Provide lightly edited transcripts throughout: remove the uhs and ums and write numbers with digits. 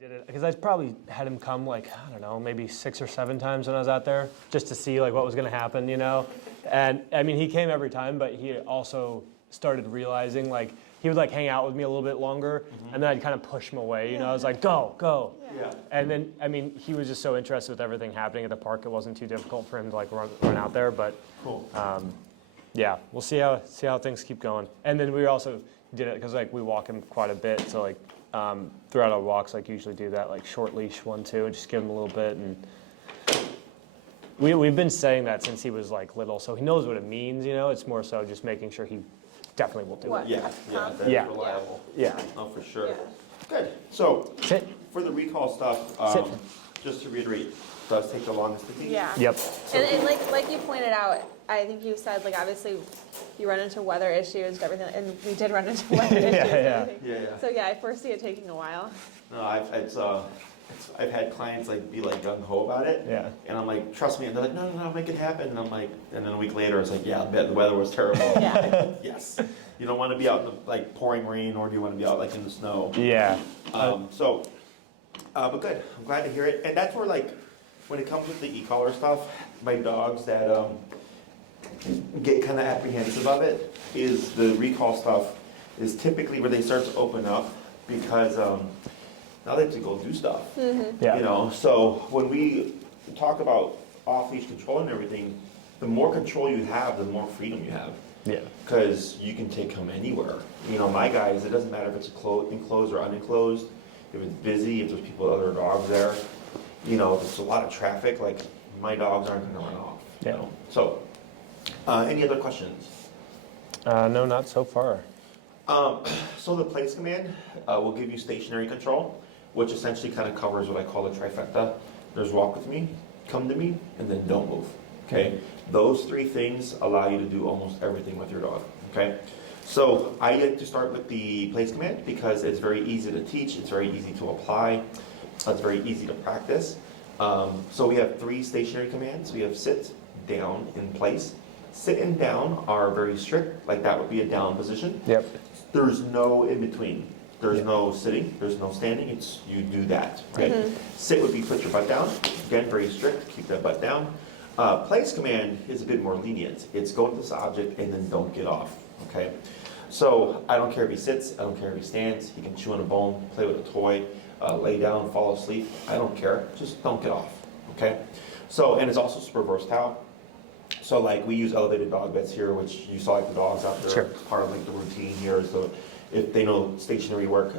did it because I probably had him come like, I don't know, maybe 6 or 7 times when I was out there just to see like what was going to happen, you know? And I mean, he came every time, but he also started realizing like he would like hang out with me a little bit longer and then I'd kind of push him away, you know? I was like, go. Yeah. And then, I mean, he was just so interested with everything happening at the park. It wasn't too difficult for him to like run out there, but Cool. yeah, we'll see how things keep going. And then we also did it because like we walk him quite a bit, so like throughout our walks, like usually do that like short leash 1, 2, and just give him a little bit. And we've been saying that since he was like little, so he knows what it means. You know, it's more so just making sure he definitely will do it. Yeah, that's Yeah. reliable. Yeah. Oh, for sure. Yeah. Good. So, Sit. for the recall stuff, Sit. just to reiterate, does take the longest to teach? Yeah. Yep. And like you pointed out, I think you said like obviously you run into weather issues and everything, and we did run into weather issues. Yeah, and yeah. everything. Yeah. So yeah, I foresee it taking a while. No, I've had clients like be like gung ho about it. Yeah. And I'm like, trust me. And they're like, no, make it happen. And I'm like, and then a week later, it's like, yeah, I bet the weather was terrible. Yeah. Yes. You don't want to be out in the like pouring rain, or do you want to be out like in the snow? Yeah. But good. I'm glad to hear it. And that's where like, when it comes with the e-collar stuff, my dogs that get kind of apprehensive of it is the recall stuff is typically where they start to open up because now they have to go do stuff. Yeah. You know, so when we talk about off-leash control and everything, the more control you have, the more freedom you have. Yeah. Because you can take them anywhere. You know, my guys, it doesn't matter if it's enclosed or unenclosed, if it's busy, if there's people, other dogs there. You know, if there's a lot of traffic, like my dogs aren't going to run off. Yeah. You know? So, any other questions? No, not so far. So the place command will give you stationary control, which essentially kind of covers what I call the trifecta. There's walk with me, come to me, and then don't move. Okay, those 3 things allow you to do almost everything with your dog. Okay, so I like to start with the place command because it's very easy to teach, it's very easy to apply, it's very easy to practice. So we have 3 stationary commands. We have sit, down, in place. Sit and down are very strict, like that would be a down position. Yep. There's no in between. There's no sitting, there's no standing, it's you do that, right? Sit would be put your butt down. Again, very strict, keep that butt down. Place command is a bit more lenient. It's go to this object and then don't get off, okay? So I don't care if he sits, I don't care if he stands, he can chew on a bone, play with a toy, lay down, fall asleep, I don't care, just don't get off, okay? So, and it's also super versatile. So like we use elevated dog beds here, which you saw like the dogs out there. Sure. It's part of like the routine here. So if they know stationary work,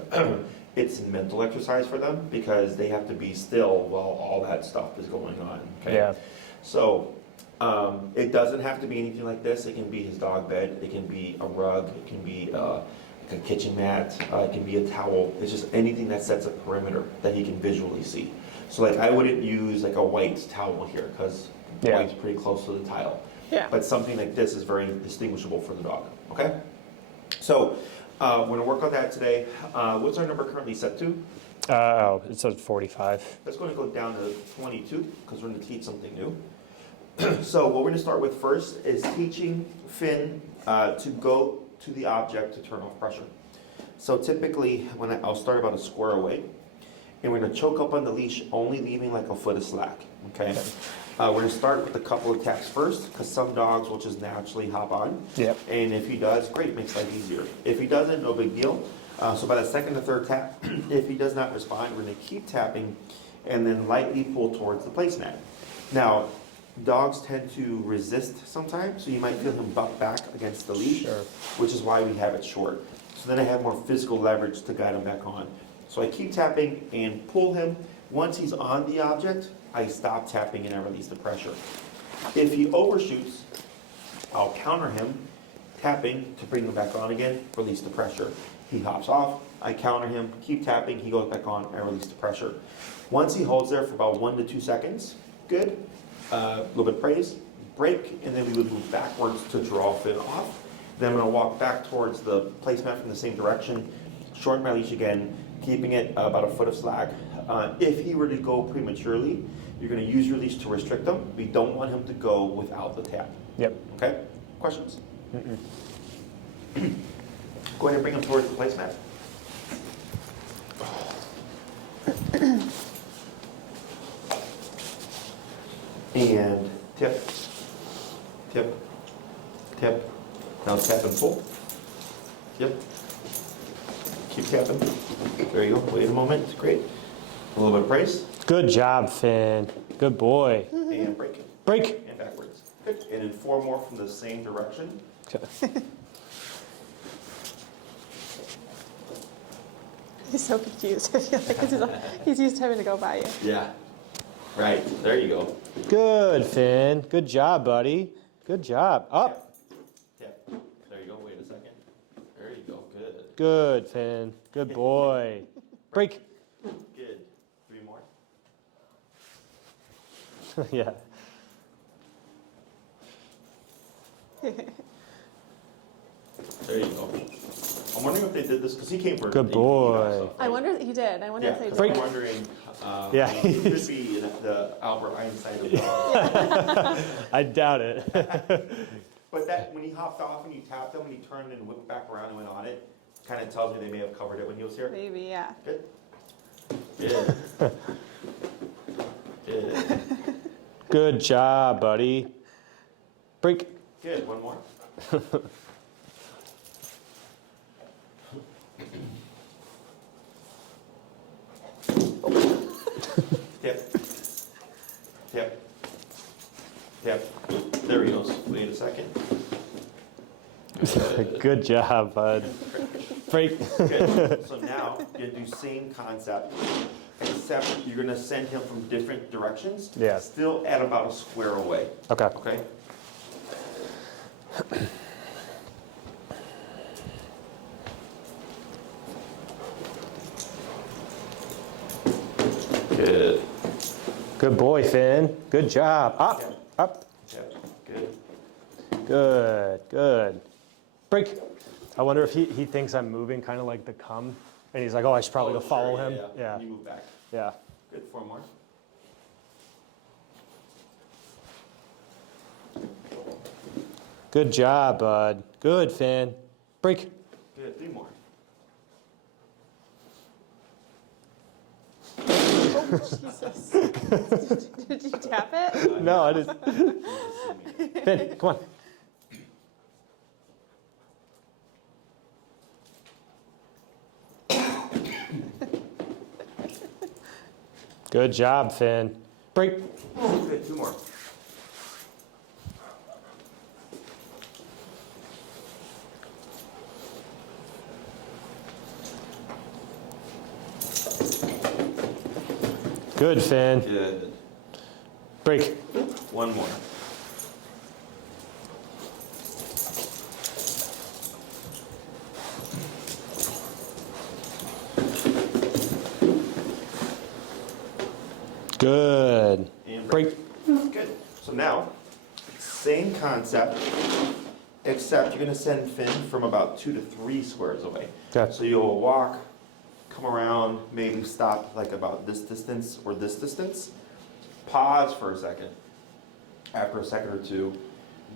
it's mental exercise for them because they have to be still while all that stuff is going on. Okay. Yeah. So it doesn't have to be anything like this. It can be his dog bed. It can be a rug. It can be like a kitchen mat. It can be a towel. It's just anything that sets a perimeter that he can visually see. So like I wouldn't use like a white towel here because white's pretty close to the tile. Yeah. But something like this is very distinguishable for the dog, okay? So we're gonna work on that today. What's our number currently set to? It says 45. That's gonna go down to 22 because we're gonna teach something new. So what we're gonna start with first is teaching Finn to go to the object to turn off pressure. So typically, I'll start about a square away, and we're gonna choke up on the leash, only leaving like a foot of slack, okay? We're gonna start with a couple of taps first, because some dogs will just naturally hop on. Yep. And if he does, great, makes life easier. If he doesn't, no big deal. So by the second or third tap, if he does not respond, we're gonna keep tapping and then lightly pull towards the placemat. Now, dogs tend to resist sometimes, so you might feel him buck back against the leash, Sure. which is why we have it short. So then I have more physical leverage to guide him back on. So I keep tapping and pull him. Once he's on the object, I stop tapping and I release the pressure. If he overshoots, I'll counter him, tapping to bring him back on again, release the pressure. He hops off, I counter him, keep tapping, he goes back on, I release the pressure. Once he holds there for about 1 to 2 seconds, good. A little bit of praise, break, and then we would move backwards to draw Finn off. Then I'm gonna walk back towards the placemat from the same direction, shorten my leash again, keeping it about a foot of slack. If he were to go prematurely, you're going to use your leash to restrict him. We don't want him to go without the tap. Yep. Okay? Questions? Go ahead and bring him towards the placemat. tip, tip, tip. Now tap and pull. Yep. Keep tapping. There you go. Wait a moment. Great. A little bit of brace. Good job, Finn. Good boy. And break. Break. And backwards. Good. And then 4 more from the same direction. Okay. He's so confused. I feel like he's used to having to go by you. Yeah. Right. There you go. Good, Finn. Good job, buddy. Good job. Up. Tap. There you go. Wait a second. There you go. Good. Good, Finn. Good boy. Break. Good. 3 more. Yeah. There you go. I'm wondering if they did this because he came for. Good he boy. got stuff, I right? wonder if he did. I wonder Yeah, if they because did. I'm Break. wondering. Yeah. He could be the Albert Einstein of dogs. I doubt it. But that when he hopped off and you tapped him and he turned and whipped back around and went on it, kind of tells me they may have covered it when he was here. Maybe, yeah. Good. Good. Good. Good job, buddy. Break. Good. One more. Tip. Tip. Tip. There he goes. Wait a second. Good. Good job, bud. Break. Good. So now you're gonna do same concept, except you're gonna send him from different directions. Yeah. Still at about a square away. Okay. Okay. Good. Good boy, Finn. Good job. Up. Up. Tip. Good. Good. Good. Break. I wonder if he thinks I'm moving kind of like the cum, and he's like, oh, I should probably go follow sure, him. Yeah. You move back. Yeah. Good. 4 more. Good job, bud. Good, Finn. Break. Good. 3 more. Oh, Jesus. Did you tap it? No, I just. Finn, come on. Good job, Finn. Break. Good. 2 more. Good, Finn. Good. Break. 1 more. Good. And Break. Good. So now, same concept, except you're going to send Finn from about 2 to 3 squares away. Okay. So you'll walk, come around, maybe stop like about this distance or this distance. Pause for a second. After a second or two,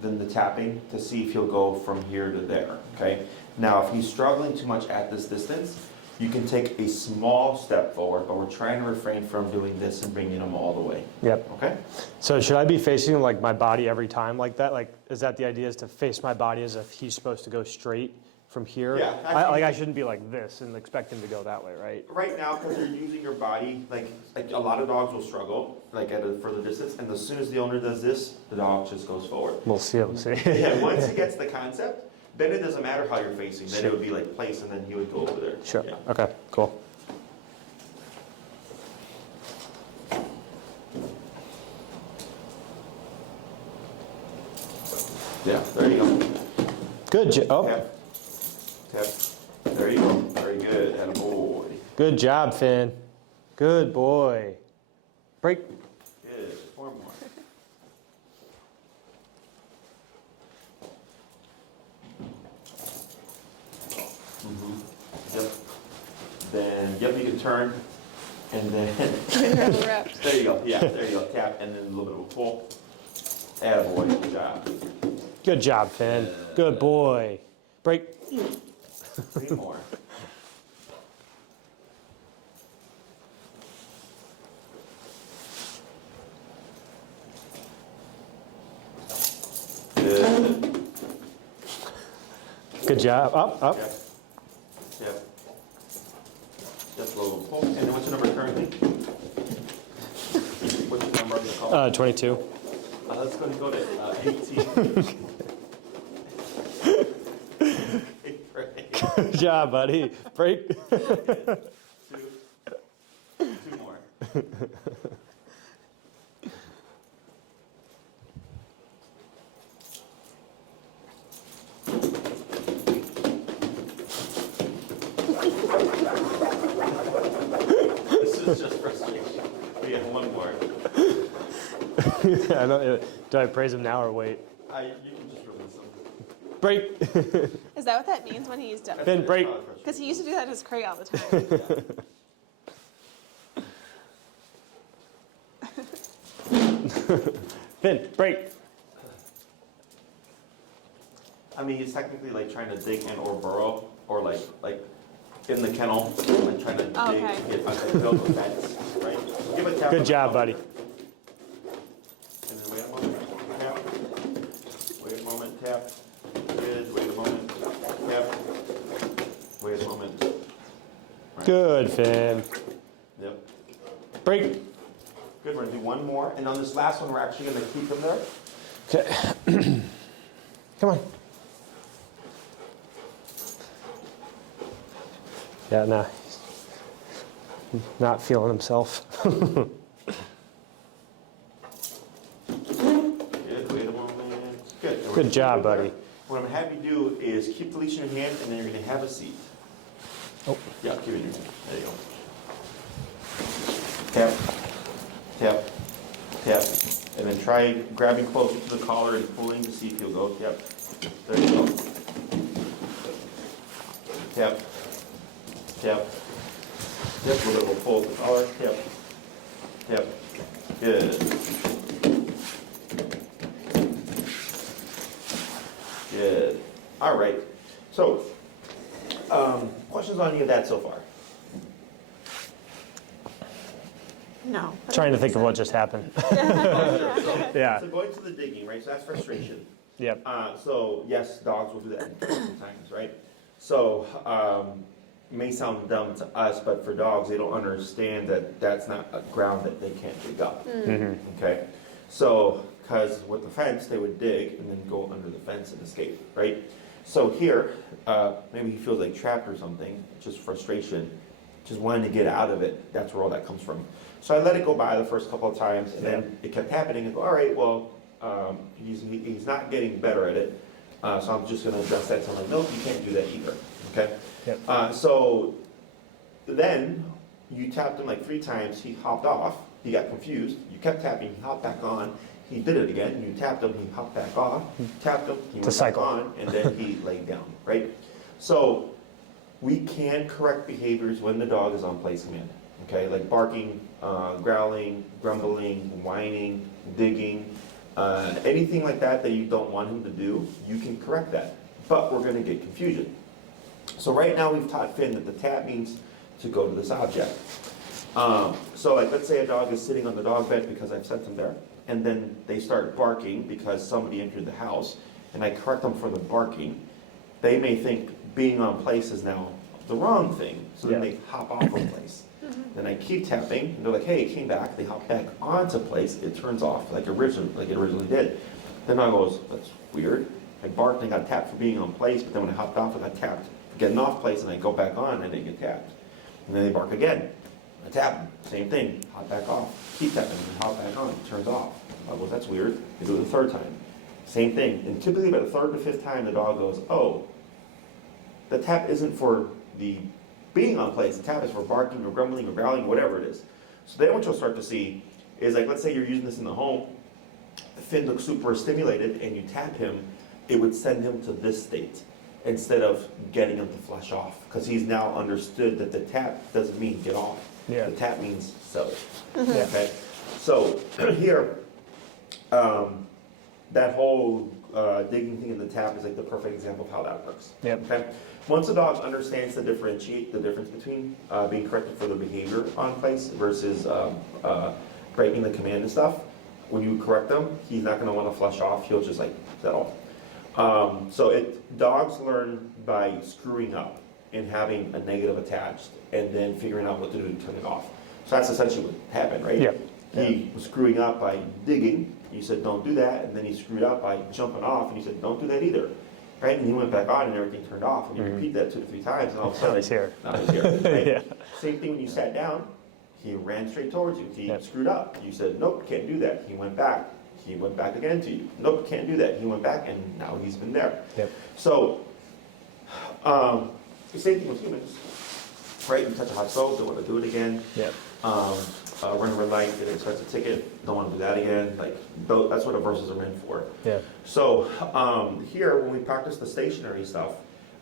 then the tapping to see if he'll go from here to there. Okay. Now, if he's struggling too much at this distance, you can take a small step forward, but we're trying to refrain from doing this and bringing him all the way. Yep. Okay. So should I be facing like my body every time like that? Like, is that the idea? Is to face my body as if he's supposed to go straight from here? Yeah, I shouldn't be like this and expect him to go that way, right? Right now, because you're using your body, like a lot of dogs will struggle, like at a further distance, and as soon as the owner does this, the dog just goes forward. We'll see. We'll see. Yeah, once he gets the concept, then it doesn't matter how you're facing. Then Sure. it would be like place, and then he would go over there. Sure. Yeah. Okay. Cool. Yeah. There you go. Good. Oh, Tap. Tap. There you go. Very good. Attaboy. good job, Finn. Good boy. Break. Good. 4 more. Yep. Then, yep, you can turn, and then, Ripped. there you go, yeah, there you go, tap, and then a little bit of a pull. Attaboy, good job. Good job, Finn. Good boy. Break. 3 more. Good job. Up. Tap. Tap. Just a little pull. And then what's your number currently? What's your number on the call? 22. Let's go to 18. Good job, buddy. Break. Two more. This is just frustration. We have one more. I don't, do I praise him now or wait? You can just release them. Break. Is that what that means when he's done? Finn, break. Because he used to do that to his crate all the time. Finn, break. I mean, he's technically like trying to dig in or burrow, or like in the kennel, like trying to dig, Okay. build a fence, right? Give a tap. Good job, buddy. And then wait a moment, tap. Wait a moment, tap. Good, wait a moment, tap. Wait a moment. Right. Good, Finn. Yep. Break. Good, we're gonna do one more, and on this last one, we're actually gonna keep him there. Okay. Come on. Yeah, nah. He's not feeling himself. Good, wait a moment. Good. And we're Good job, gonna keep him there. buddy. What I'm gonna have you do is keep the leash in your hand, and then you're gonna have a seat. Oh. Yeah, keep it in your hand. There you go. Tap, tap, tap, and then try grabbing closer to the collar and pulling to see if he'll go. Yep. There you go. Tap, tap. Yep, a little pull the collar. Tap, tap. Good. Good. All right. So, questions on any of that so far? No. Trying to think of what just happened. Yeah. So going to the digging, right? So that's frustration. Yep. So yes, dogs will do that sometimes, right? So may sound dumb to us, but for dogs, they don't understand that that's not a ground that they can't dig up. Mm-hmm. Okay. So because with the fence, they would dig and then go under the fence and escape, right? So here, maybe he feels like trapped or something, just frustration, just wanting to get out of it. That's where all that comes from. So I let it go by the first couple of times, and then it kept happening. I go, all right, well, he's not getting better at it, so I'm just going to address that. So I'm like, nope, you can't do that either. Okay. Yep. So then you tapped him like 3 times. He hopped off. He got confused. You kept tapping. He hopped back on. He did it again. You tapped him. He hopped back off. Tapped him. He went back cycle. on, and then he laid down. Right. So we can correct behaviors when the dog is on place command. Okay, like barking, growling, grumbling, whining, digging, anything like that that you don't want him to do, you can correct that. But we're going to get confusion. So right now we've taught Finn that the tap means to go to this object. So like let's say a dog is sitting on the dog bed because I've sent them there, and then they start barking because somebody entered the house, and I correct them for the barking. They may think being on place is now the wrong thing, so then they hop off of place. Then I keep tapping, and they're like, hey, it came back. They hop back onto place. It turns off like it originally did. Then I goes, that's weird. I barked and got tapped for being on place, but then when I hopped off, I got tapped for getting off place, and I go back on, and I didn't get tapped. And then they bark again. I tap them, same thing, hop back off. Keep tapping, and hop back on, it turns off. I go, that's weird. I do it the 3rd time. Same thing. And typically by the 3rd to 5th time, the dog goes, oh, the tap isn't for the being on place, the tap is for barking or grumbling or growling, whatever it is. So then what you'll start to see is like, let's say you're using this in the home, Finn looks super stimulated and you tap him, it would send him to this state instead of getting him to flush off, because he's now understood that the tap doesn't mean get off. Yeah. The tap means settle. Yeah. Okay. So here, that whole digging thing in the tap is like the perfect example of how that works. Yep. Okay. Once a dog understands the difference between being corrected for the behavior on place versus breaking the command and stuff, when you correct them, he's not going to want to flush off. He'll just like settle. Dogs learn by screwing up and having a negative attached, and then figuring out what to do to turn it off. So that's essentially what happened, right? Yeah. He was screwing up by digging. You said, don't do that. And then he screwed up by jumping off, and you said, don't do that either. Right? And he went back on, and everything turned off. And you repeat that 2 to 3 times, and all of a Now sudden, he's here. now he's here. Right? Yeah. Same thing when you sat down. He ran straight towards you. He screwed up. You said, nope, can't do that. He went back. He went back again to you. Nope, can't do that. He went back, and now he's been there. Yep. So, the same thing with humans, right? You touch a hot stove, don't want to do it again. Yep. Run a red light, get an expensive ticket, don't want to do that again. Like, that's what aversives are meant for. Yeah. So, here, when we practice the stationary stuff,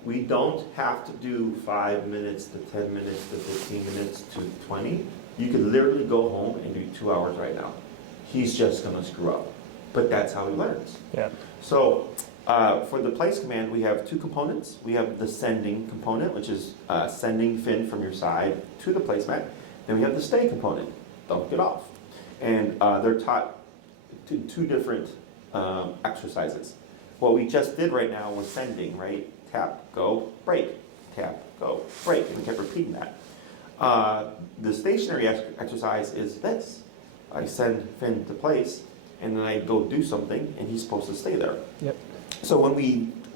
we don't have to do 5 minutes to 10 minutes to 15 minutes to 20. You could literally go home and do 2 hours right now. He's just going to screw up. But that's how he learns. Yeah. So, for the place command, we have 2 components. We have the sending component, which is sending Finn from your side to the placemat. Then we have the stay component, don't get off. And they're taught to 2 different exercises. What we just did right now was sending, right? Tap, go, break. Tap, go, break. And we kept repeating that. The stationary exercise is this. I send Finn to place, and then I go do something, and he's supposed to stay there. Yep. So when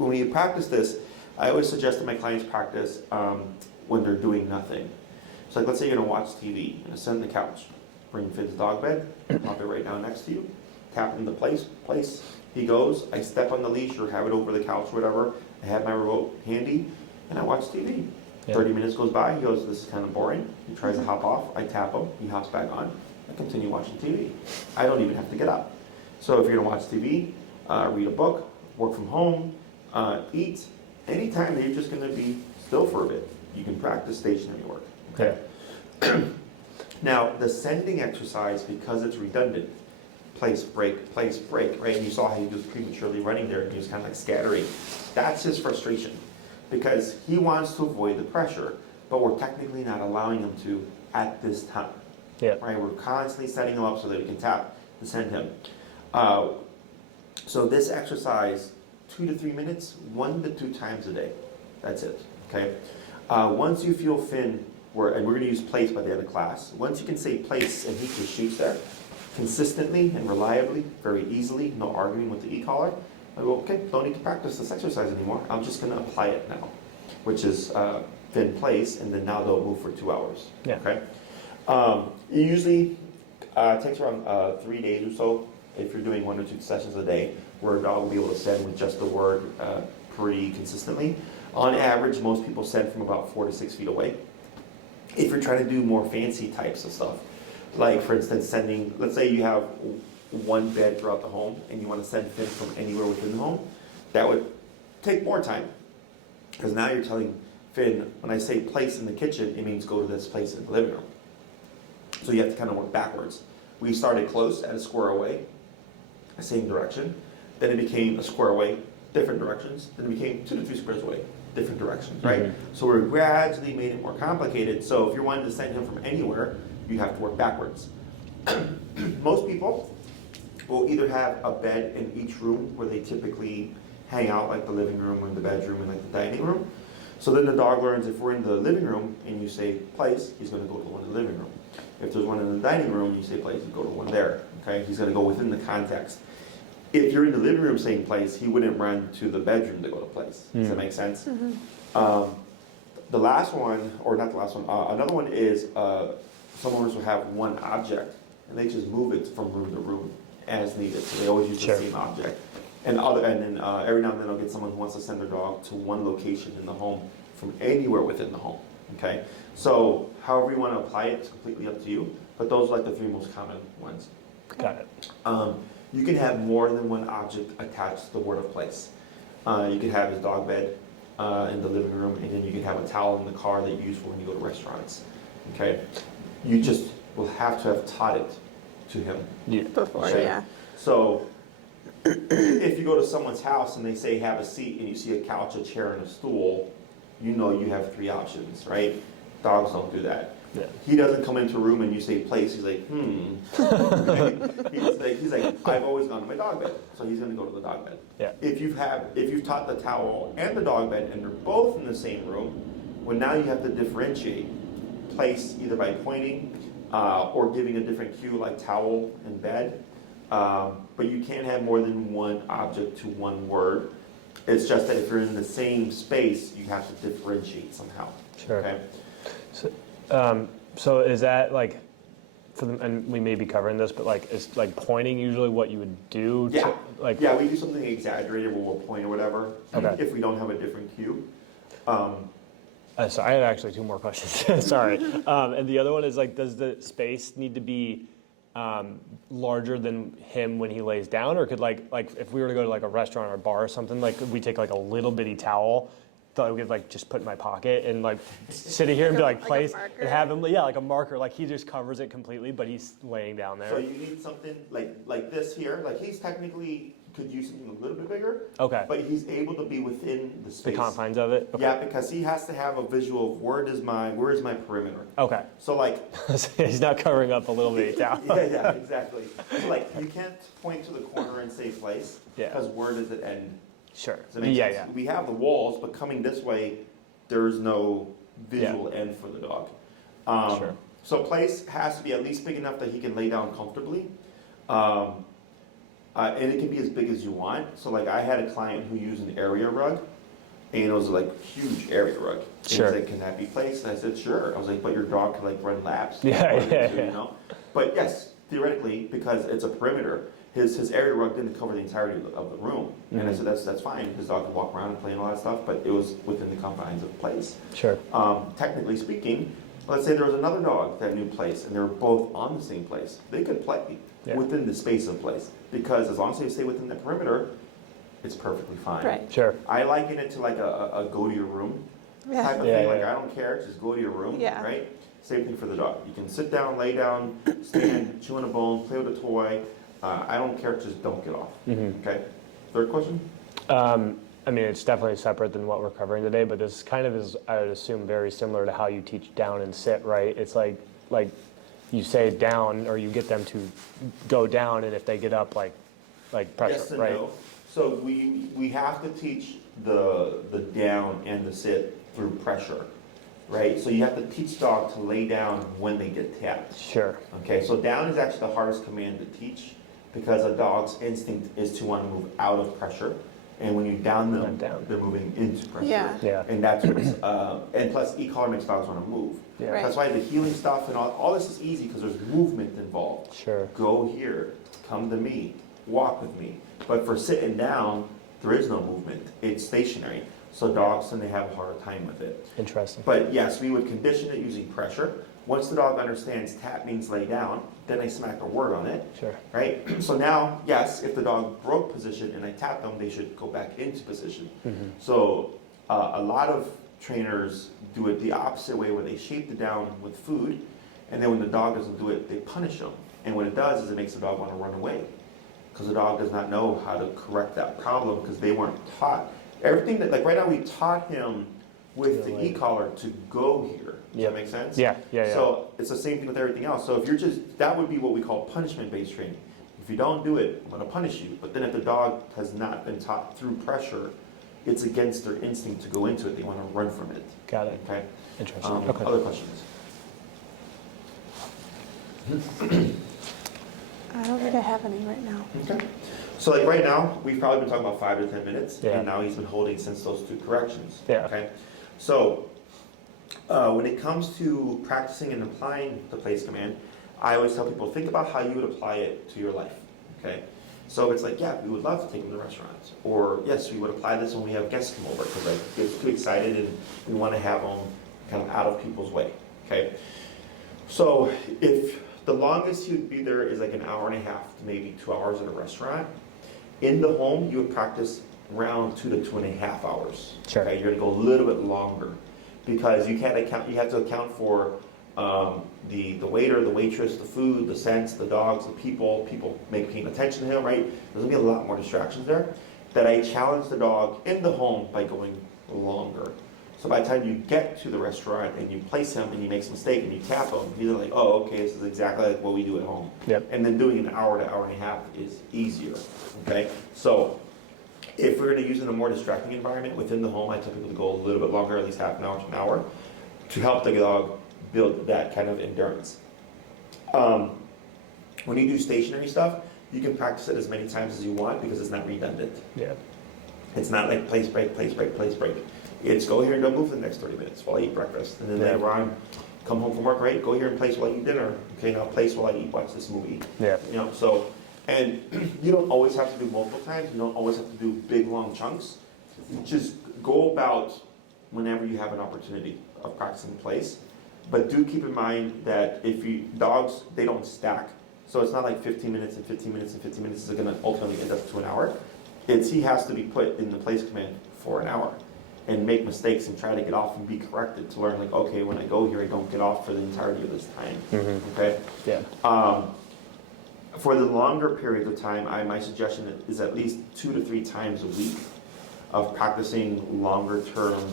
we practice this, I always suggest that my clients practice when they're doing nothing. So like, let's say you're gonna watch TV, and sit on the couch, bring Finn's dog bed, pop it right down next to you, tap him into place. He goes, I step on the leash or have it over the couch or whatever, I have my remote handy, and I watch TV. Yeah. 30 minutes goes by, he goes, this is kind of boring. He tries to hop off, I tap him, he hops back on, I continue watching TV. I don't even have to get up. So if you're gonna watch TV, read a book, work from home, eat, anytime that you're just gonna be still for a bit, you can practice stationary work. Okay. Now, the sending exercise, because it's redundant, place, break, right? And you saw how he was prematurely running there, and he was kind of like scattering. That's his frustration, because he wants to avoid the pressure, but we're technically not allowing him to at this time. Yeah. Right? We're constantly setting him up so that we can tap to send him. So this exercise, 2 to 3 minutes, 1 to 2 times a day. That's it. Okay. Once you feel Finn, and we're going to use place by the end of class. Once you can say place and he just shoots there, consistently and reliably, very easily, no arguing with the e-collar, I go, okay, don't need to practice this exercise anymore. I'm just going to apply it now, which is Finn place, and then now they'll move for 2 hours. Yeah. Okay. It usually takes around 3 days or so if you're doing 1 or 2 sessions a day, where a dog will be able to send with just the word pretty consistently. On average, most people send from about 4 to 6 feet away. If you're trying to do more fancy types of stuff, like for instance sending, let's say you have 1 bed throughout the home and you want to send Finn from anywhere within the home, that would take more time. Because now you're telling Finn, when I say place in the kitchen, it means go to this place in the living room. So you have to kind of work backwards. We started close at a square away, same direction. Then it became a square away, different directions. Then it became 2 to 3 squares away, different directions, right? Mm-hmm. So we gradually made it more complicated. So if you're wanting to send him from anywhere, you have to work backwards. Most people will either have a bed in each room where they typically hang out, like the living room or the bedroom and like the dining room. So then the dog learns if we're in the living room and you say place, he's going to go to the one in the living room. If there's one in the dining room and you say place, you go to one there. Okay, he's going to go within the context. If you're in the living room saying place, he wouldn't run to the bedroom to go to place. Does that make sense? Mm-hmm. The last one, or not the last one, another one is some owners will have 1 object and they just move it from room to room as needed. So they always use the same object. And then every now and then I'll get someone who wants to send their dog to 1 location in the home from anywhere within the home. Okay, so however you want to apply it, it's completely up to you. But those are like the 3 most common ones. Got it. You can have more than 1 object attached to the word of place. You could have his dog bed in the living room, and then you could have a towel in the car that you use for when you go to restaurants. Okay, you just will have to have taught it to him. Yeah. Before, Okay? yeah. So if you go to someone's house and they say have a seat, and you see a couch, a chair, and a stool, you know you have 3 options, right? Dogs don't do that. Yeah. He doesn't come into a room and you say place, he's like, he's like, I've always gone to my dog bed, so he's gonna go to the dog bed. Yeah. If you've taught the towel and the dog bed and they're both in the same room, well, now you have to differentiate place either by pointing or giving a different cue like towel and bed. But you can't have more than one object to one word. It's just that if you're in the same space, you have to differentiate somehow. Sure. Okay? So is that like, and we may be covering this, but like, is like pointing usually what you would do? Yeah. Like, Yeah, we do something exaggerated where we'll point or whatever Okay. if we don't have a different cue. so I had actually two more questions. Sorry. And the other one is like, does the space need to be larger than him when he lays down, or could like if we were to go to like a restaurant or a bar or something, like could we take like a little bitty towel that we could like just put in my pocket and like sit here and be like Like a place marker? and have him, yeah, like a marker, like he just covers it completely, but he's laying down So there. you need something like this here. Like he's technically could use something a little bit bigger, Okay. but he's able to be within the The space. confines of it. Okay. Yeah, because he has to have a visual of where is my perimeter. Okay. So like, He's not covering up a little bitty towel. yeah, exactly. So like, you can't point to the corner and say place, Yeah. because where does it end? Sure. Does that make Yeah, sense? yeah. We have the walls, but coming this way, there's no visual end for the dog. Sure. So place has to be at least big enough that he can lay down comfortably. And it can be as big as you want. So like I had a client who used an area rug, and it was like huge area rug. And Sure. He said, "Can that be placed?" And I said, "Sure." I was like, "But your dog can like run laps." Yeah, Or, yeah, you know? But yes, theoretically, because it's a perimeter, his area rug didn't cover the entirety of the room. And I Mhm. said, that's fine. His dog could walk around and play and all that stuff, but it was within the confines of place. Sure. Technically speaking, let's say there was another dog that knew place, and they were both on the same place. They could play Yeah. within the space of place, because as long as they stay within the perimeter, it's perfectly fine. Right. Sure. I liken it to like a go to your room Yeah. type of Yeah, thing. yeah, Like yeah. I don't care, just go to your room, Yeah. right? Same thing for the dog. You can sit down, lay down, stand, chew on a bone, play with a toy. I don't care, just don't get off. Mhm. Okay. Third question. I mean, it's definitely separate than what we're covering today, but this kind of is, I would assume, very similar to how you teach down and sit, right? It's like you say down, or you get them to go down, and if they get up, like pressure, Yes and right? no. So we have to teach the down and the sit through pressure, right? So you have to teach dog to lay down when they get tapped. Sure. Okay, so down is actually the hardest command to teach, because a dog's instinct is to want to move out of pressure, and when you down them, Not down. they're moving into pressure. Yeah. Yeah. And that's what's, and plus e-collar makes dogs want to move. Yeah. Right. That's why the healing stuff and all this is easy, because there's movement involved. Sure. Go here, come to me, walk with me. But for sitting down, there is no movement. It's stationary. So dogs tend to have a harder time with it. Interesting. But yes, we would condition it using pressure. Once the dog understands tap means lay down, then I smack a word on it, Sure. right? So now, yes, if the dog broke position and I tap them, they should go back into position. Mhm. So a lot of trainers do it the opposite way, where they shape the down with food, and then when the dog doesn't do it, they punish them. And what it does is it makes the dog want to run away, because the dog does not know how to correct that problem, because they weren't taught. Everything that, like right now, we taught him with the Really? e-collar to go here. Does Yep. that make sense? Yeah. Yeah. Yeah. So it's the same thing with everything else. So if you're that would be what we call punishment-based training. If you don't do it, I'm going to punish you. But then if the dog has not been taught through pressure, it's against their instinct to go into it. They want to run from it. Got it. Okay. Interesting. Okay. Other questions? I don't think I have any right now. Okay. So like right now, we've probably been talking about 5 to 10 minutes, Yeah. and now he's been holding since those 2 corrections. Yeah. Okay. So when it comes to practicing and applying the place command, I always tell people, think about how you would apply it to your life. Okay. So it's like, yeah, we would love to take them to restaurants, or yes, we would apply this when we have guests come over, because I get too excited and we want to have them kind of out of people's way. Okay. So if the longest you'd be there is like an hour and a half to maybe 2 hours at a restaurant, in the home you would practice around 2 to 2.5 hours. Sure. Okay, you're gonna go a little bit longer, because you can't account. You have to account for the waiter, the waitress, the food, the scents, the dogs, the people paying attention to him. Right? There's gonna be a lot more distractions there. That I challenge the dog in the home by going longer. So by the time you get to the restaurant and you place him and he makes a mistake and you tap him, he's like, oh, okay, this is exactly like what we do at home. Yep. And then doing an hour to hour and a half is easier, okay? So if we're gonna use it in a more distracting environment within the home, I tell people to go a little bit longer, at least half an hour to an hour, to help the dog build that kind of endurance. When you do stationary stuff, you can practice it as many times as you want because it's not redundant. Yeah. It's not like place break, place break, place break. It's go here and don't move for the next 30 minutes while I eat breakfast. And then Yeah. later on, come home from work, right? Go here and place while I eat dinner. Okay, now place while I eat, watch this movie. Yeah. You know, so, and you don't always have to do multiple times. You don't always have to do big, long chunks. Just go about whenever you have an opportunity of practicing place. But do keep in mind that if you, dogs, they don't stack. So it's not like 15 minutes and 15 minutes and 15 minutes is going to ultimately end up to an hour. It's he has to be put in the place command for an hour and make mistakes and try to get off and be corrected to learn like, okay, when I go here, I don't get off for the entirety of this time. Mm-hmm. Okay? Yeah. For the longer periods of time, my suggestion is at least 2 to 3 times a week of practicing longer term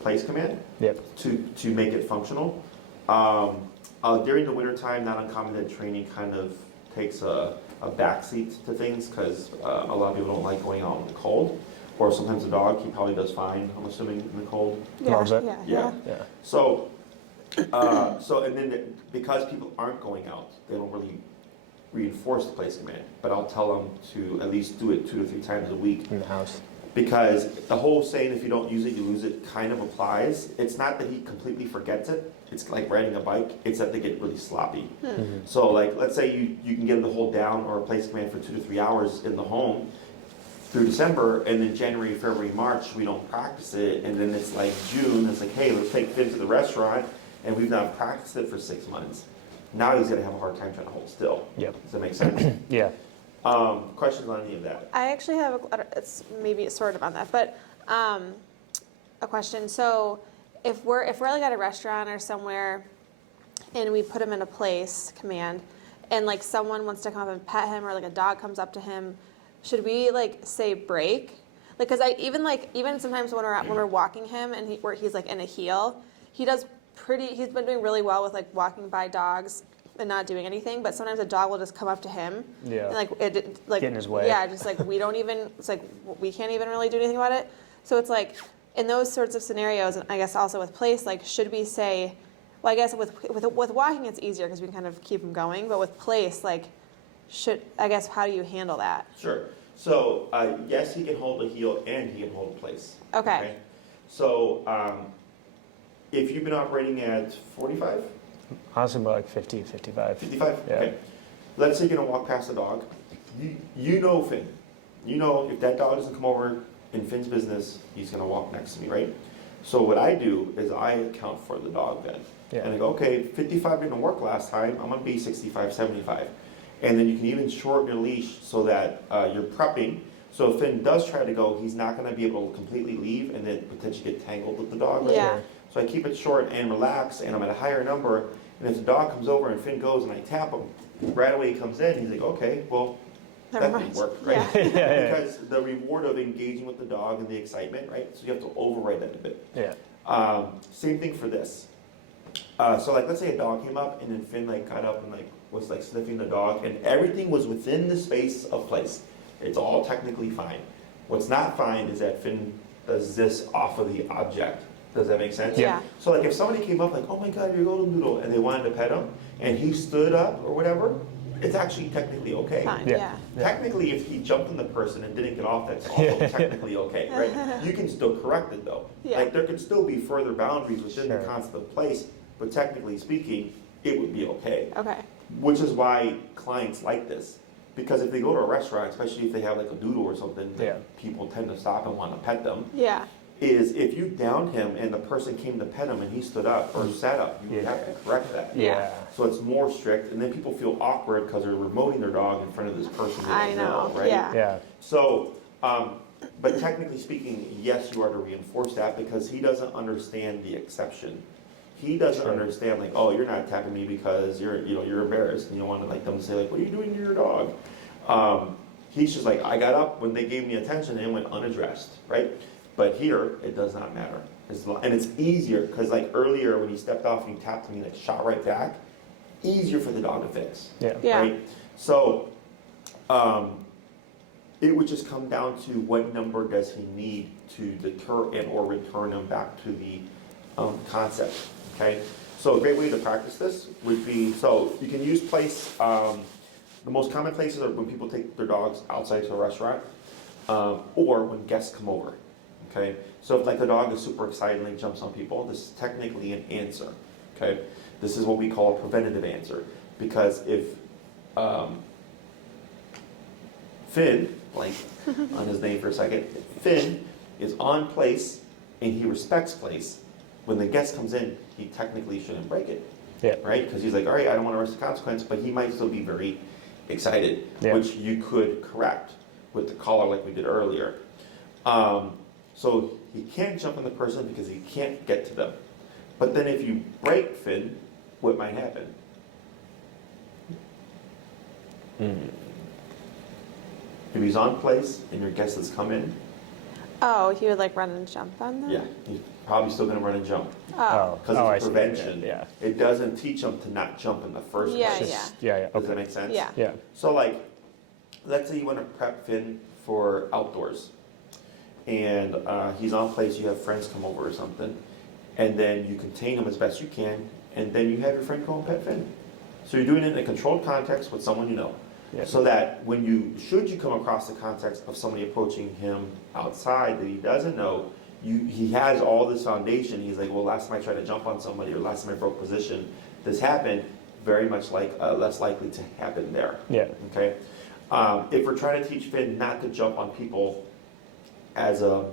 place command Yep. to make it functional. During the winter time, not uncommon that training kind of takes a backseat to things because a lot of people don't like going out in the cold. Or sometimes the dog, he probably does fine, I'm assuming, in the cold. Loves it. Yeah. Yeah. So, and then because people aren't going out, they don't really reinforce the place command. But I'll tell them to at least do it 2 to 3 times a week. In the house. Because the whole saying, if you don't use it, you lose it, kind of applies. It's not that he completely forgets it. It's like riding a bike. It's that they get really sloppy. Mm-hmm. So like, let's say you can get him to hold down or a place command for 2 to 3 hours in the home through December, and then January, February, March, we don't practice it. And then it's like June, it's like, hey, let's take Finn to the restaurant. And we've not practiced it for 6 months. Now he's gonna have a hard time trying to hold still. Yep. Does that make sense? Yeah. Questions on any of that? I actually have it's maybe sort of on that, but a question. So if we're like at a restaurant or somewhere, and we put him in a place command, and like someone wants to come up and pet him, or like a dog comes up to him, should we like say break? Like, cause even sometimes when we're walking him and where he's like in a heel, he's been doing really well with like walking by dogs and not doing anything, but sometimes a dog will just come up to him Yeah. and like Get in his way. Yeah, just like it's like we can't even really do anything about it. So it's like in those sorts of scenarios, and I guess also with place, like should we say, well, I guess with walking it's easier because we can kind of keep him going, but with place, like how do you handle that? Sure. So, yes, he can hold a heel and he can hold a place. Okay. So, if you've been operating at 45, Honestly, more like 50, 55. 55? Yeah. Okay. Let's say you're going to walk past a dog. You know Finn. You know if that dog doesn't come over in Finn's business, he's going to walk next to me, right? So what I do is I account for the dog then. Yeah. And I go, okay, 55 didn't work last time. I'm going to be 65, 75. And then you can even shorten your leash so that you're prepping. So if Finn does try to go, he's not going to be able to completely leave and then potentially get tangled with the dog. Right? Yeah. So I keep it short and relax, and I'm at a higher number. And if the dog comes over and Finn goes and I tap him, right away he comes in, he's like, okay, well, Never that mind. didn't work, right? Yeah. Yeah. Because the reward of engaging with the dog and the excitement, right? So you have to override that a bit. Yeah. Same thing for this. So like, let's say a dog came up and then Finn like got up and like was like sniffing the dog, and everything was within the space of place. It's all technically fine. What's not fine is that Finn does this off of the object. Does that make sense? Yeah. So like if somebody came up like, oh my God, your golden doodle, and they wanted to pet him, and he stood up or whatever, it's actually technically okay. Fine. Yeah. Yeah. Technically, if he jumped on the person and didn't get off, that's also technically okay, right? You can still correct it though. Yeah. Like there could still be further boundaries within the Sure. concept of place, but technically speaking, it would be okay. Okay. Which is why clients like this. Because if they go to a restaurant, especially if they have like a doodle or something, Yeah. people tend to stop and want to pet them. Yeah. Is if you downed him and the person came to pet him and he stood up or sat up, you would Yeah. have to correct that. Yeah. So it's more strict, and then people feel awkward because they're remoting their dog in front of this person. They I don't know. right? Yeah. Yeah. So, but technically speaking, yes, you are to reinforce that because he doesn't understand the exception. He doesn't Sure. understand like, oh, you're not tapping me because you're embarrassed and you want to like them to say like, what are you doing to your dog? He's just like, I got up when they gave me attention and it went unaddressed, right? But here, it does not matter. And it's easier, because like earlier when you stepped off and you tapped me, like shot right back, easier for the dog to fix. Yeah. Yeah. Right? So, it would just come down to what number does he need to deter and or return him back to the concept, okay? So a great way to practice this would be, so you can use place, the most common places are when people take their dogs outside to a restaurant, or when guests come over, okay? So if like the dog is super excited and like jumps on people, this is technically an answer, okay? This is what we call a preventative answer, because if Finn, blank on his name for a second, Finn is on place and he respects place, when the guest comes in, he technically shouldn't break it, Yeah. right? Because he's like, all right, I don't want to risk the consequence, but he might still be very excited, Yeah. which you could correct with the collar like we did earlier. So he can't jump on the person because he can't get to them. But then if you break Finn, what might happen? If he's on place and your guest has come in, Oh, he would like run and jump on them? yeah, he's probably still going to run and jump. Oh. Because I it's see. prevention. Yeah. It doesn't teach them to not jump in the first Yeah, place. yeah. Yeah, yeah, Does that okay. make sense? Yeah. Yeah. So like, let's say you want to prep Finn for outdoors, and he's on place, you have friends come over or something, and then you contain him as best you can, and then you have your friend go and pet Finn. So you're doing it in a controlled context with someone you know. Yeah. So that when should you come across the context of somebody approaching him outside that he doesn't know, he has all this foundation. He's like, well, last time I tried to jump on somebody, or last time I broke position, this happened. Very much like less likely to happen there. Yeah. Okay. If we're trying to teach Finn not to jump on people as a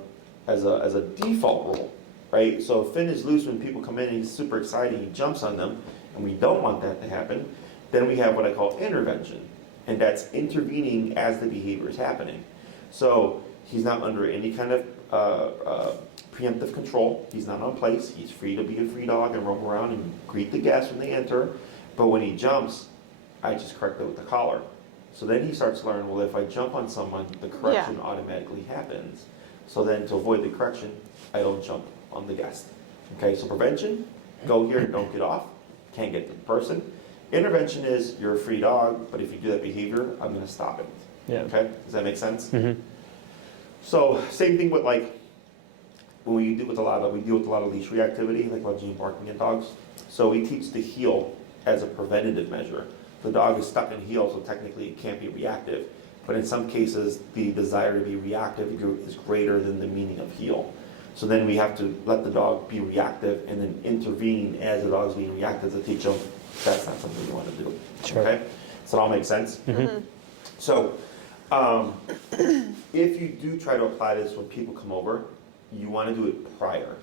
default rule, right? So if Finn is loose when people come in and he's super excited, he jumps on them, and we don't want that to happen. Then we have what I call intervention. And that's intervening as the behavior is happening. So he's not under any kind of preemptive control. He's not on place. He's free to be a free dog and roam around and greet the guests when they enter. But when he jumps, I just correct it with the collar. So then he starts to learn, well, if I jump on someone, the correction automatically happens. So then to avoid the correction, I don't jump on the guest. Okay, so prevention, go here, don't get off, can't get to the person. Intervention is, you're a free dog, but if you do that behavior, I'm going to stop it. Yeah. Okay, does that make sense? Mm-hmm. So same thing with like, when we deal with a lot of leash reactivity, like about Gene barking at dogs. So we teach the heel as a preventative measure. The dog is stuck in heel, so technically it can't be reactive. But in some cases, the desire to be reactive is greater than the meaning of heel. So then we have to let the dog be reactive and then intervene as the dog's being reactive to teach them that's not something you want to do. Sure. Okay? Does that all make sense? Mm-hmm. So, if you do try to apply this when people come over, you want to do it prior.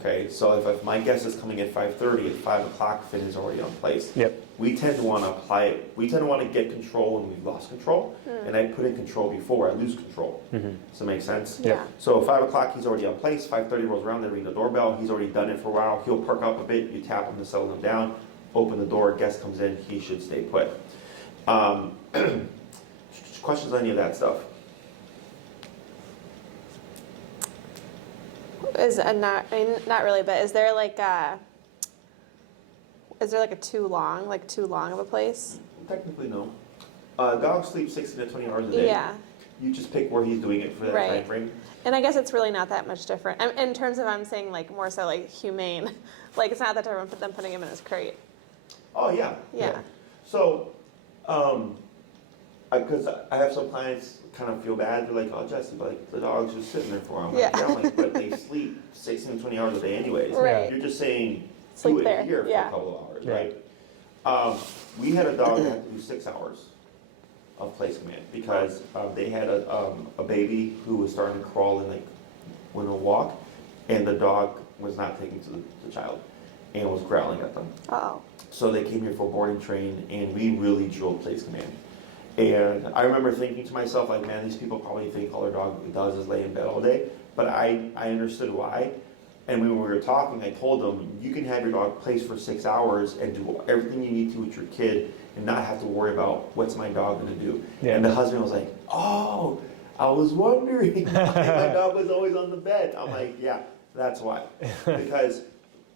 Okay, so if my guest is coming at 5:30, at 5 o'clock, Finn is already on place. Yep. We tend to want to apply it. We tend to want to get control when we've lost control, and I put in control before I lose control. Mm-hmm. Does that make sense? Yeah. So 5 o'clock, he's already on place. 5:30 rolls around, they ring the doorbell. He's already done it for a while. He'll perk up a bit. You tap him to settle him down. Open the door. Guest comes in. He should stay put. Questions on any of that stuff? Not really, but is there like a too long of a place? Technically, no. Dogs sleep 16 to 20 hours a day. Yeah. You just pick where he's doing it for that Right. time frame. And I guess it's really not that much different. In terms of, I'm saying like more so like humane. Like it's not that different than putting him in his crate. Oh, yeah. Yeah. So, because I have some clients kind of feel bad. They're like, oh, Jesse, but like, the dog's just sitting there for him. Yeah. I'm like, but they sleep 16 to 20 hours a day anyways. Right. You're just saying, Sleep do it there, here for yeah. a couple of hours, Yeah. right? We had a dog that had to do 6 hours of place command because they had a baby who was starting to crawl and like went a walk, and the dog was not taking to the child and was growling at them. Oh. So they came here for boarding train, and we really drilled place command. And I remember thinking to myself, like, man, these people probably think all their dog does is lay in bed all day. But I understood why. And when we were talking, I told them, you can have your dog placed for 6 hours and do everything you need to with your kid and not have to worry about what's my dog going to do. Yeah. And the husband was like, oh, I was wondering why my dog was always on the bed. I'm like, yeah, That's why. Because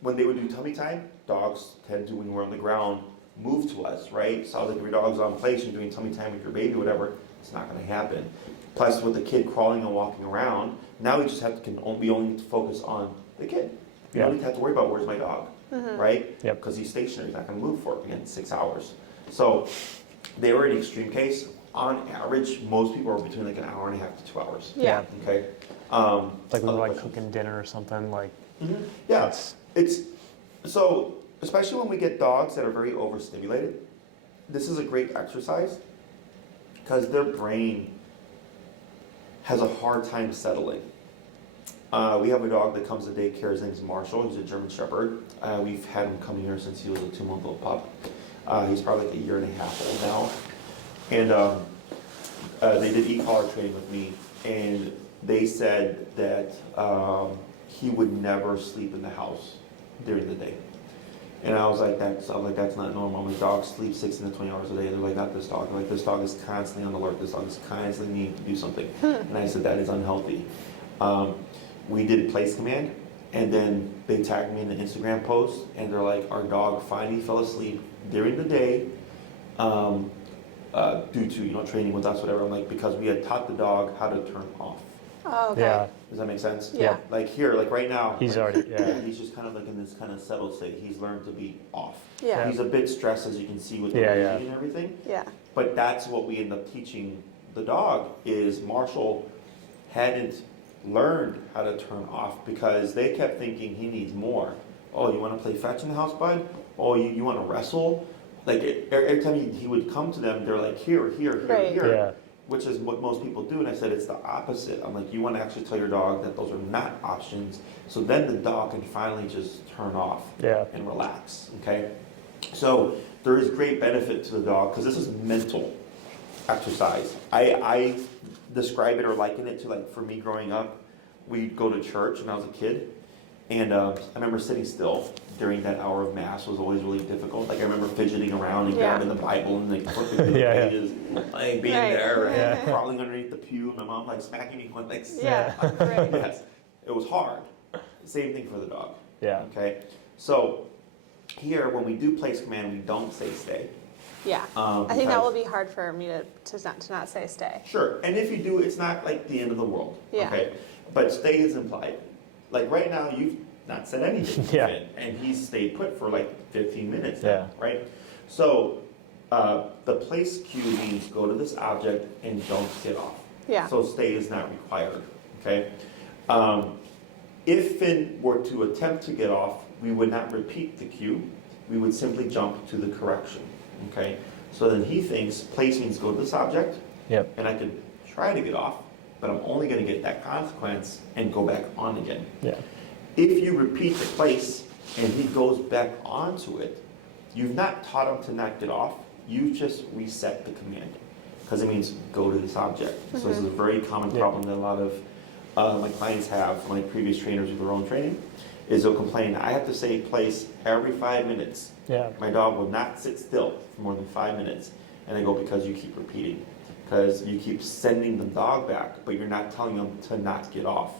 when they would do tummy time, dogs tend to, when we're on the ground, move to us, right? So like if your dog's on place and doing tummy time with your baby or whatever, it's not going to happen. Plus with the kid crawling and walking around, now we just have to, we only need to focus on the kid. You don't need to have to worry about where's my dog, right? Yep. Because he's stationary, he's not going to move for, again, 6 hours. So they were an extreme case. On average, most people are between like an hour and a half to 2 hours. Yeah. Okay. Like when other we're like questions? cooking dinner or something, like Yeah, that's- it's so especially when we get dogs that are very overstimulated. This is a great exercise because their brain has a hard time settling. We have a dog that comes to daycare. His name's Marshall. He's a German Shepherd. We've had him come here since he was a 2-month-old pup. He's probably like a year and a half old now. And they did e-collar training with me, and they said that he would never sleep in the house during the day. And I was like, that's not normal. My dog sleeps 16 to 20 hours a day. They're like, not this dog. They're like, this dog is constantly on alert. This dog is constantly needing to do something. And I said, that is unhealthy. We did place command, and then they tagged me in the Instagram post, and they're like, our dog finally fell asleep during the day due to training with us, whatever. I'm like, because we had taught the dog how to turn off. Oh, okay. yeah, Does that make sense? Yeah. Like here, like right now. he's like, already He's just kind of like in this kind of settled state. He's learned to be off. Yeah. He's a bit stressed, as you can see with the Yeah, breathing and everything. Yeah. But that's what we end up teaching the dog is Marshall hadn't learned how to turn off because they kept thinking he needs more. Oh, you want to play fetch in the house, bud? Oh, you want to wrestle? Like every time he would come to them, they're like, here, Right. here. yeah, Which is what most people do, and I said it's the opposite. I'm like, you want to actually tell your dog that those are not options, so then the dog can finally just turn off yeah, and relax, okay? So there is great benefit to the dog, because this is mental exercise. I describe it or liken it to, like, for me growing up, we'd go to church when I was a kid, and I remember sitting still during that hour of mass was always really difficult. Like I remember fidgeting around and Yeah. grabbing the Bible and like flipping through the Yeah, yeah. pages, like being Right. there and Yeah. crawling underneath the pew. My mom like smacking me with like, Yeah. Right. yes, it was hard. Same thing for the dog. yeah, Okay, so here when we do place command, we don't say stay. Yeah. I think that because- will be hard for me to not say stay. Sure, and if you do, it's not like the end of the world. Yeah. Okay, but stay is implied. Like right now, you've not said anything. Yeah. And he's stayed put for like 15 minutes. Yeah. Now, right. So the place cue means go to this object and don't get off. Yeah. So stay is not required. Okay. If Finn were to attempt to get off, we would not repeat the cue. We would simply jump to the correction. Okay. So then he thinks place means go to this object, yep, and I could try to get off, but I'm only going to get that consequence and go back on again. yeah, If you repeat the place and he goes back onto it, you've not taught him to not get off, you've just reset the command. Because it means go to this object. So this is a very common Yeah. problem that a lot of my clients have, my previous trainers with their own training, is they'll complain, I have to say place every 5 minutes. yeah, My dog will not sit still for more than 5 minutes. And I go, because you keep repeating. Because you keep sending the dog back, but you're not telling them to not get off.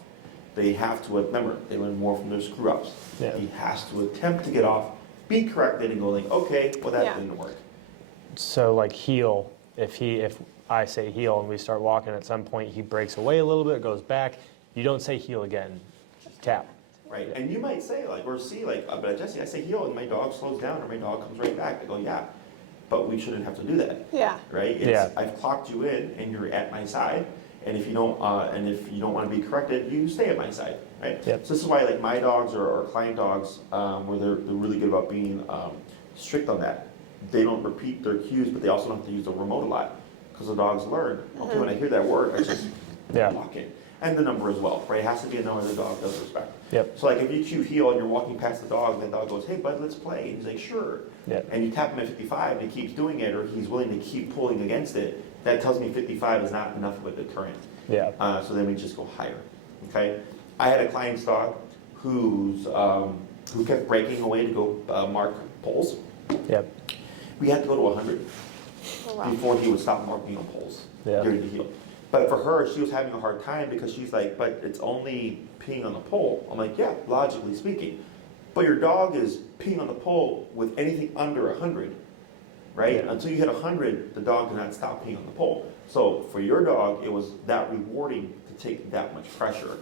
They have to, remember, they learn more from their screw-ups. Yeah. He has to attempt to get off, be corrected, and go like, okay, well, that Yeah. didn't work. So like heel, if I say heel and we start walking, at some point he breaks away a little bit, goes back. You don't say heel again. Tap. Right, and you might say, like, or see, like, but Jesse, I say heel, and my dog slows down, or my dog comes right back. I go, yeah, but we shouldn't have to do that, Yeah. right? Yeah. I've clocked you in, and you're at my side, and if you don't want to be corrected, you stay at my side, right? Yep. So this is why, like, my dogs or client dogs, where they're really good about being strict on that. They don't repeat their cues, but they also don't have to use the remote a lot, because the dogs learn. Okay, when I hear that word, I just Yeah. walk in. And the number as well, right? It has to be a number the dog does respect. Yep. So like if you cue heel and you're walking past the dog, and the dog goes, hey bud, let's play. And he's like, sure. Yep. And you tap him at 55 and he keeps doing it, or he's willing to keep pulling against it, that tells me 55 is not enough of a deterrent. Yeah. So then we just go higher, okay? I had a client's dog who kept breaking away to go mark poles. Yep. We had to go to 100 Oh, wow. before he would stop marking on poles Yeah. during the heel. But for her, she was having a hard time because she's like, but it's only peeing on the pole. I'm like, yeah, logically speaking. But your dog is peeing on the pole with anything under 100, right? Yeah. Until you hit 100, the dog did not stop peeing on the pole. So for your dog, it was that rewarding to take that much pressure.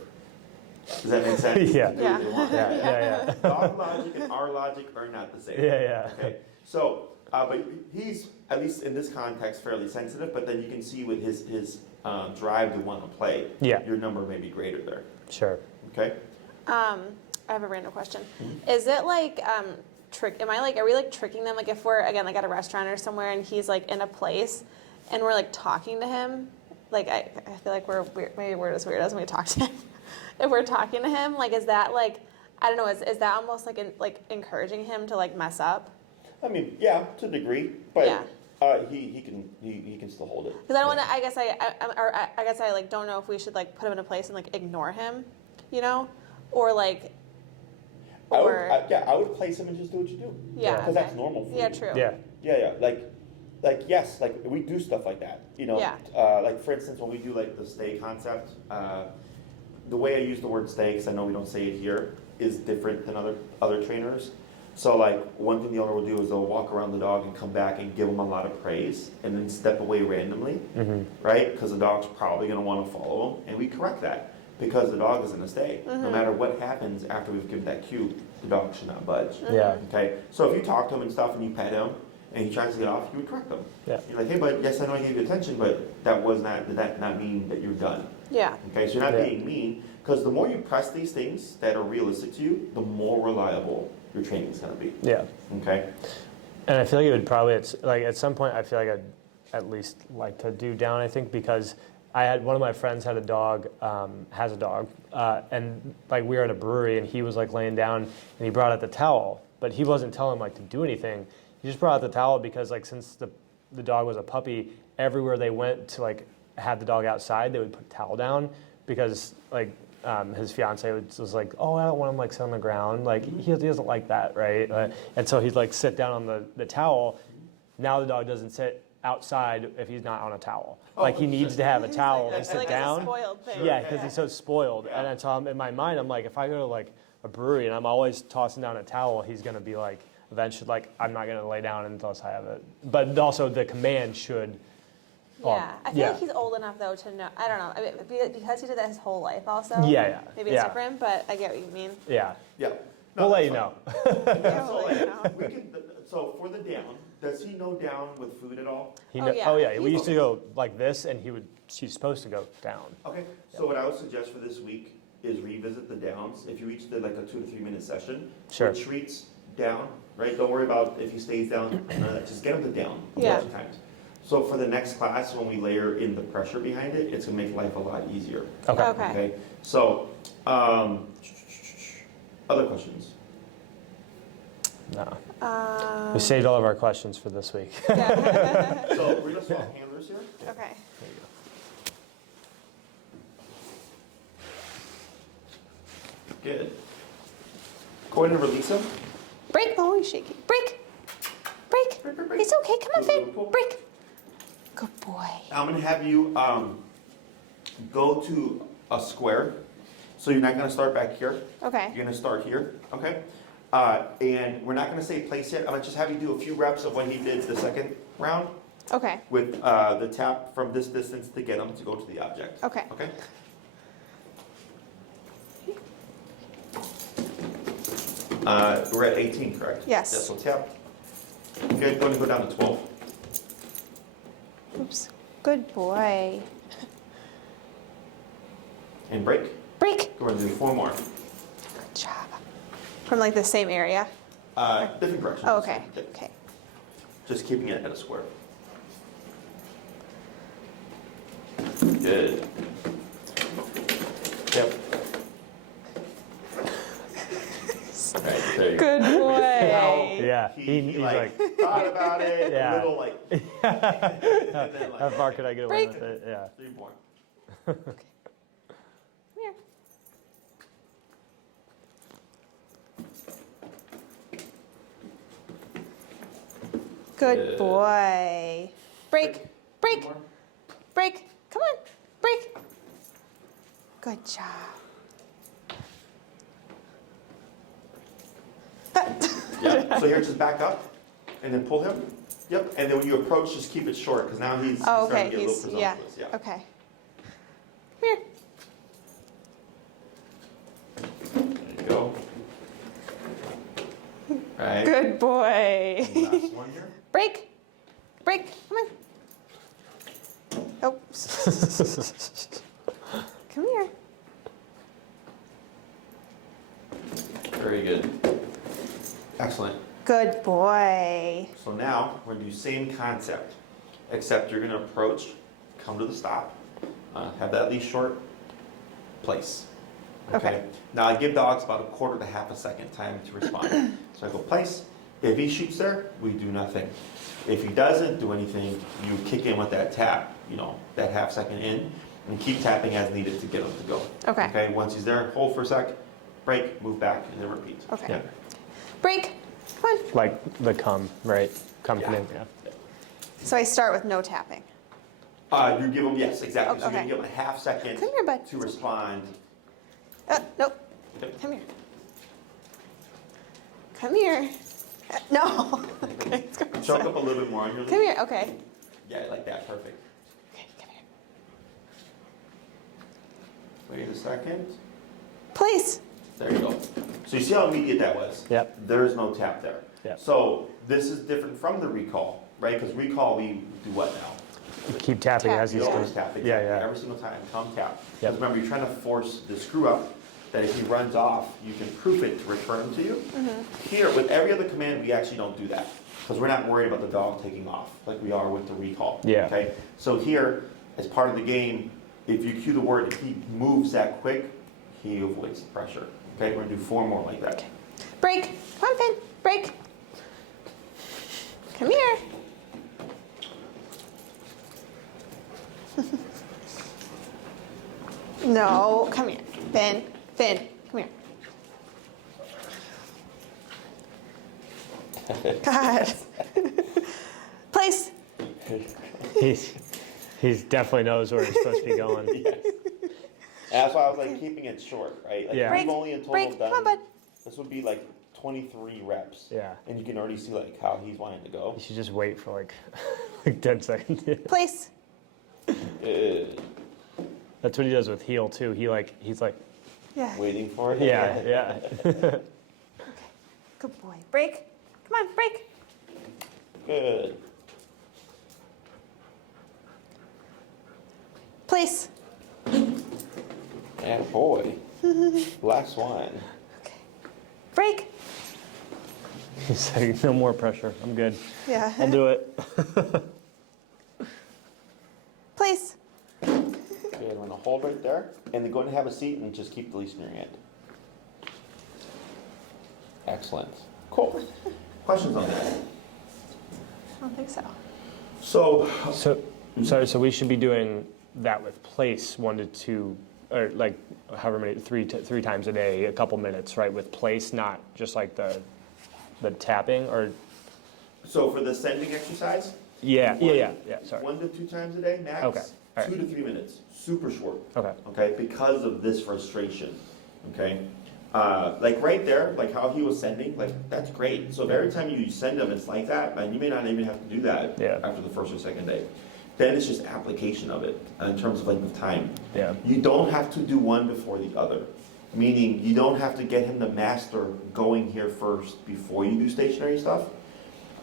Does that make sense? Yeah. To do what they want. Yeah. Dog logic and our logic are not the same. Yeah. Okay. So, but he's, at least in this context, fairly sensitive, but then you can see with his drive to want to play, Yeah. your number may be greater there. Sure. Okay? I have a random question. Mm-hmm. Is it like are we like tricking them? Like if we're again like at a restaurant or somewhere and he's like in a place and we're like talking to him, like I feel like we're weird, maybe we're just weirdos when we talk to him. If we're talking to him, like is that like I don't know, is that almost like encouraging him to like mess up? I mean, yeah, to a degree, but Yeah. he can still hold it. Because I don't want to. I guess I like don't know if we should like put him in a place and like ignore him, you know, or like. I Or would place him and just do what you do. yeah, Because that's normal for yeah, you. true. Yeah. Like yes, like we do stuff like that. You know, Yeah. like for instance, when we do like the stay concept, the way I use the word stay, because I know we don't say it here, is different than other trainers. So like one thing the owner will do is they'll walk around the dog and come back and give him a lot of praise, and then step away randomly, right? Because the dog's probably going to want to follow him, and we correct that because the dog is in a stay. No matter what happens after we've given that cue, the dog should not budge. Yeah. Okay, so if you talk to him and stuff and you pet him and he tries to get off, you would correct him. Yeah. You're like, hey, bud, yes, I know I gave you attention, but did that not mean that you're done? Yeah. Okay, so you're not Yeah. being mean, because the more you press these things that are realistic to you, the more reliable your training is going to be. Yeah. Okay? And I feel like it would probably, it's like at some point, I feel like I'd at least like to do down, I think, because one of my friends had a dog, has a dog, and like we were at a brewery and he was like laying down and he brought out the towel, but he wasn't telling him like to do anything. He just brought out the towel because like since the dog was a puppy, everywhere they went to like have the dog outside, they would put a towel down because like his fiance was like, oh, I don't want him like sit on the ground. Like he doesn't like that, right? And so he'd like sit down on the towel. Now the dog doesn't sit outside if he's not on a towel. Like he needs to have a towel to sit like down. It's a spoiled thing. Yeah, because he's so spoiled. Yeah. And so in my mind, I'm like, if I go to like a brewery and I'm always tossing down a towel, he's gonna be like, eventually, like I'm not gonna lay down unless I have it. But also the command should. Yeah, I feel yeah. like he's old enough though to know. I don't know. I mean, because he did that his whole life, also. Yeah. Maybe it's yeah. different, but I get what you mean. Yeah. Yeah. We'll let you that's know. fine. Yeah, So, we'll let you know. we can, so for the down, does he know down with food at all? Oh, yeah. We used to go like this, and she's supposed to go down. Okay, so what I would suggest for this week is revisit the downs. If you each did like a 2 to 3 minute session, Sure. retreats down, right? Don't worry about if he stays down, just get him to down a Yeah. bunch of times. So for the next class, when we layer in the pressure behind it, it's gonna make life a lot easier. Okay. Okay. So, other questions? No. Um, We saved all of our questions for this week. yeah. So we're gonna swap handlers here. Okay. Good. Go ahead and release him. Break. Oh, he's shaky. Break. Break. Break, break, break. It's okay. Come on, Pull, Finn. pull, pull. Break. Good boy. I'm gonna have you go to a square. So you're not gonna start back here. Okay. You're gonna start here, okay? And we're not gonna say place yet. I'm gonna just have you do a few reps of what he did the second round Okay. with the tap from this distance to get him to go to the object. Okay. Okay? We're at 18, correct? Yes. Yeah, so tap. Good, go ahead and go down to 12. Oops. Good boy. And break. Break. Go ahead and do 4 more. Good job. From like the same area. Different direction. Oh, okay. Okay. Just keeping it at a square. Good. Yep. Right, there you go. Good boy. Yeah, He he's like thought about it, Yeah. a little like, and then How like, far could I get away with it? Yeah. 3 more. Come here. Good Good. boy. Break. 2 Break. more. Break. Come on. Good job. Yeah, so here, just back up and then pull him. Yep, and then when you approach, just keep it short, because now he's Oh, starting okay, to get a little presumptuous. Yeah. okay. Come here. There you go. Right. Good boy. Last one here. Break. Break. Come on. Oh. Come here. Very good. Excellent. Good boy. So now we're gonna do same concept, except you're gonna approach, come to the stop, have that leash short, place. Okay. Now I give dogs about a quarter to half a second time to respond. So I go place. If he shoots there, we do nothing. If he doesn't do anything, you kick in with that tap, that half second in, and keep tapping as needed to get him to go. Okay. Okay. Once he's there, hold for a sec, break, move back, and then repeat. Okay. Yeah. Break. Come on. Like the come, right? Come Yeah. in, yeah. So I start with no tapping. You give him, yes, exactly. Oh, So you're okay. gonna give him a half second Come here, bud. to respond. Nope. Okay. Come here. Come here. No. Okay, let's go this Choke way. up a little bit more on your Come leash. here. Okay. Yeah, like that, perfect. Okay, come here. Wait a second. Please. There you go. So you see how immediate that was? Yep. There's no tap there. Yep. So this is different from the recall, right? Because recall, we do what now? Keep tapping Tap. as You he's always going. tap, Yeah, exactly. yeah. Every single time, come tap. Yep. Because remember, you're trying to force the screw up, that if he runs off, you can proof it to return him to you. Here, with every other command, we actually don't do that. Because we're not worried about the dog taking off, like we are with the recall. Yeah. Okay? So here, as part of the game, if you cue the word, if he moves that quick, he avoids the pressure. Okay, we're gonna do 4 more like that. Okay. Break. Come on, Finn. Break. Come here. No, come here. Finn. Finn, come here. God. Place. He's definitely knows where he's supposed to be going. Yes. And that's why I was like keeping it short, right? Like Yeah. we've only in total Break. done, Come on, bud. this would be like 23 reps. Yeah. And you can already see like how he's wanting to go. You should just wait for like 10 seconds. Yeah. Place. That's what he does with heel too. He's like, Yeah. Waiting for it. yeah, yeah. Good boy. Break. Come on, break. Good. Place. And boy. Last one. Okay. Break. He's like, no more pressure. I'm good. Yeah. I'll do it. Place. Okay, I'm gonna hold right there, and then go ahead and have a seat and just keep the leash in your hand. Excellent. Cool. Questions on that? I don't think so. So, So we should be doing that with place 1 to 2, or like however many, three times a day, a couple minutes, right? With place, not just like the tapping or. so for the sending exercise, Yeah. Sorry. 1 to 2 times a day max. Okay, all right. 2 to 3 minutes. Super short. Okay. Okay, because of this frustration. Okay, like right there, like how he was sending, like that's great. So if every time you send him, it's like that, and you may not even have to do that after the first or second day. Then it's just application of it in terms of length of time. Yeah. You don't have to do one before the other, meaning you don't have to get him to master going here first before you do stationary stuff.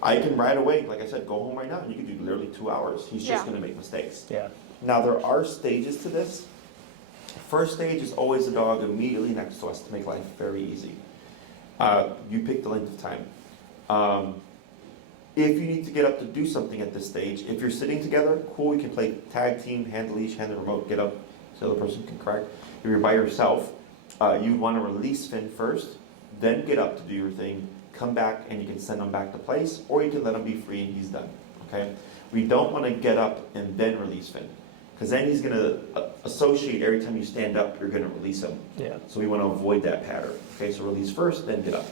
I can right away, like I said, go home right now. You can do literally 2 hours. He's just Yeah. going to make mistakes. Yeah. Now there are stages to this. First stage is always the dog immediately next to us to make life very easy. You pick the length of time. If you need to get up to do something at this stage, if you're sitting together, cool, we can play tag team, hand the leash, hand the remote, get up so the other person can correct. If you're by yourself, you want to release Finn first, then get up to do your thing, come back and you can send him back to place, or you can let him be free and he's done, okay? We don't want to get up and then release Finn, because then he's going to associate every time you stand up, you're going to release him. Yeah. So we want to avoid that pattern. Okay, so release first, then get up.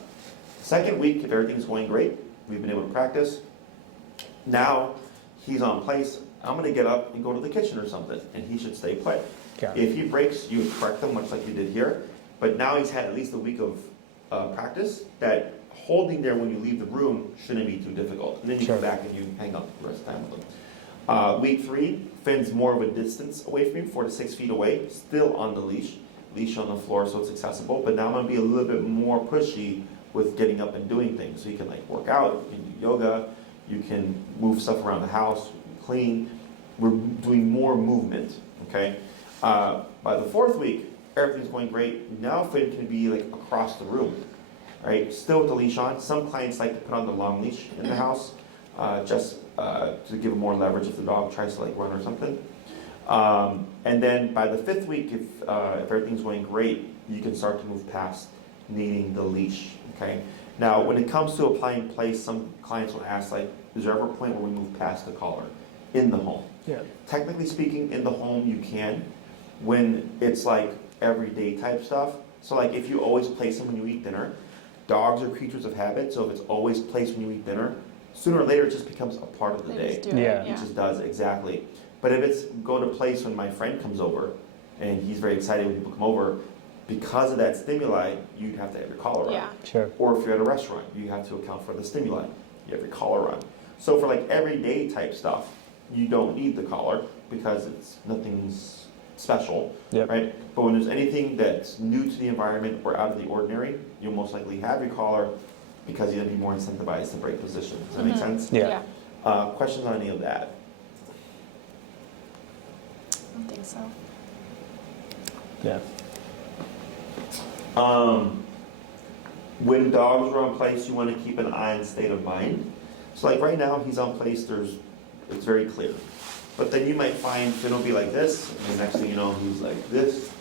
Second week, if everything's going great, we've been able to practice. Now he's on place. I'm going to get up and go to the kitchen or something, and he should stay put. Got it. If he breaks, you would correct him, much like you did here. But now he's had at least a week of practice that holding there when you leave the room shouldn't be too difficult. And then you Sure. come back and you hang out the rest of the time with him. Week 3, Finn's more of a distance away from you, 4 to 6 feet away, still on the leash on the floor so it's accessible. But now I'm gonna be a little bit more pushy with getting up and doing things. So you can like work out, you can do yoga, you can move stuff around the house, clean. We're doing more movement, okay? By the 4th week, everything's going great. Now Finn can be like across the room, right? Still with the leash on. Some clients like to put on the long leash in the house, just to give more leverage if the dog tries to like run or something. And then by the 5th week, if everything's going great, you can start to move past needing the leash, okay? Now, when it comes to applying place, some clients will ask, like, is there ever a point where we move past the collar in the home? Yeah. Technically speaking, in the home, you can, when it's like everyday type stuff. So like if you always place them when you eat dinner, dogs are creatures of habit, so if it's always placed when you eat dinner, sooner or later it just becomes a part of the They day. just do it, Yeah. It just does, exactly. But if it's go to place when my friend comes over, and he's very excited when people come over, because of that stimuli, you'd have to have your collar on. Yeah. Sure. Or if you're at a restaurant, you have to account for the stimuli. You have your collar on. So for like everyday type stuff, you don't need the collar because nothing's special, Yep. right? But when there's anything that's new to the environment or out of the ordinary, you'll most likely have your collar because you're gonna be more incentivized to break position. Does that make sense? Yeah. Questions on any of that? I don't think so. Yeah. When dogs are on place, you want to keep an eye on state of mind. So like right now, he's on place, it's very clear. But then you might find Finn will be like this, and the next thing you know, he's like this,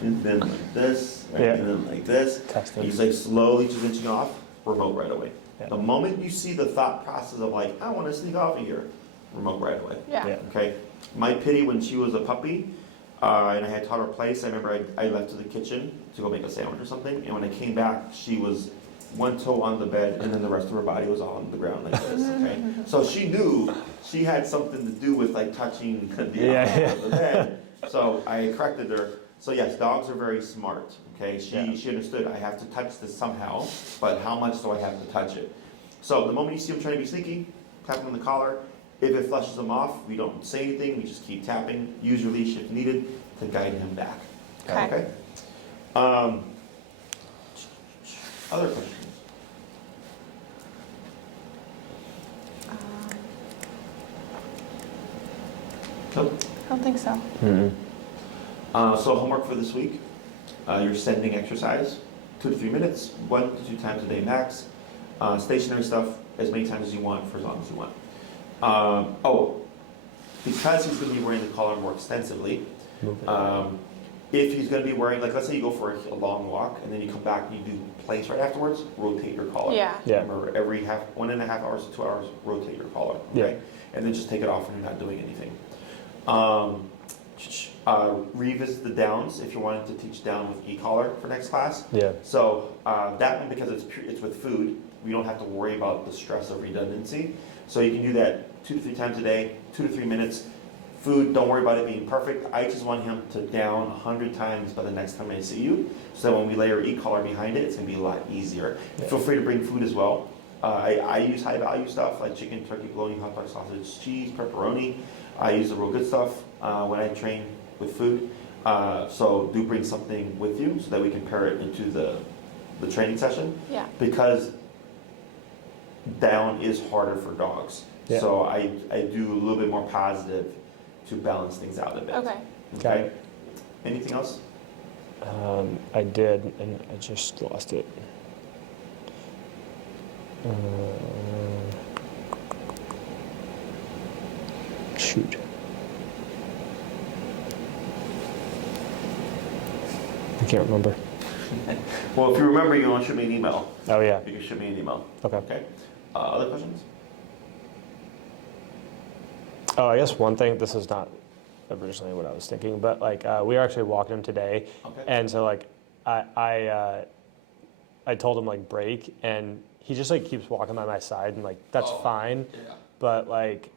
and then like this, right? Yeah. And then like this. Tested. He's like slowly just inching off, remote right away. Yeah. The moment you see the thought process of like, I want to sneak off of here, remote right away. Yeah. Yeah. Okay, my Pitty when she was a puppy, and I had taught her place, I remember I left to the kitchen to go make a sandwich or something, and when I came back, she was one toe on the bed, and then the rest of her body was on the ground like this, okay? So she knew she had something to do with like touching the Yeah. of the bed, so I corrected her. So yes, dogs are very smart, okay? She understood, I have to touch this somehow, but how much do I have to touch it? So the moment you see him trying to be sneaky, tap him on the collar. If it flushes him off, we don't say anything, we just keep tapping, use your leash if needed to guide him back. Okay. Other questions? Nope. I don't think so. So homework for this week, you're sending exercise, 2 to 3 minutes, 1 to 2 times a day max. Stationary stuff as many times as you want for as long as you want. Because he's going to be wearing the collar more extensively, if he's going to be wearing, like let's say you go for a long walk and then you come back and you do place right afterwards, rotate your collar. Yeah. Yeah. Remember, every 1.5 hours to 2 hours, rotate your collar. Okay? And then just take it off when you're not doing anything. Revisit the downs if you're wanting to teach down with e-collar for next class. Yeah. So that one, because it's with food, we don't have to worry about the stress of redundancy. So you can do that 2 to 3 times a day, 2 to 3 minutes. Food, don't worry about it being perfect. I just want him to down 100 times by the next time I see you. So that when we layer e-collar behind it, it's gonna be a lot easier. Yeah. Feel free to bring food as well. I use high value stuff like chicken, turkey, bologna, hot dog, sausage, cheese, pepperoni. I use the real good stuff when I train with food. So do bring something with you so that we can pair it into the training session. Yeah. Because down is harder for dogs. Yeah. So I do a little bit more positive to balance things out a bit. Okay. Okay. Anything else? I did, and I just lost it. Shoot. I can't remember. Well, if you remember, you want to shoot me an email. Oh, yeah. You can shoot me an email. Okay. Okay. Other questions? Oh, I guess one thing, this is not originally what I was thinking, but like we were actually walking him today, Okay. and so like I told him like break, and he just like keeps walking by my side, and like that's fine, Yeah. but like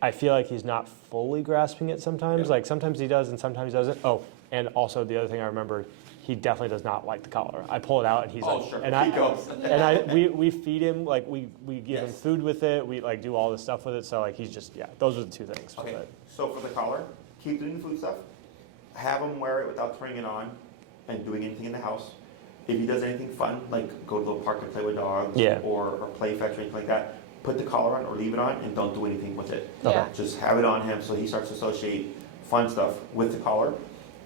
I feel like he's not fully grasping it sometimes. Yeah. Like sometimes he does and sometimes he doesn't. Oh, and also the other thing I remembered, he definitely does not like the collar. I pull it out and he's like, Sure. and He goes. we feed him, like we give him Yes. food with it. We like do all this stuff with it. So like he's just, those are the two things. Okay, With it. so for the collar, keep doing the food stuff. Have him wear it without turning it on and doing anything in the house. If he does anything fun, like go to the park and play with dogs Yeah. or play fetch or anything like that, put the collar on or leave it on and don't do anything with it. Yeah. Just have it on him so he starts to associate fun stuff with the collar.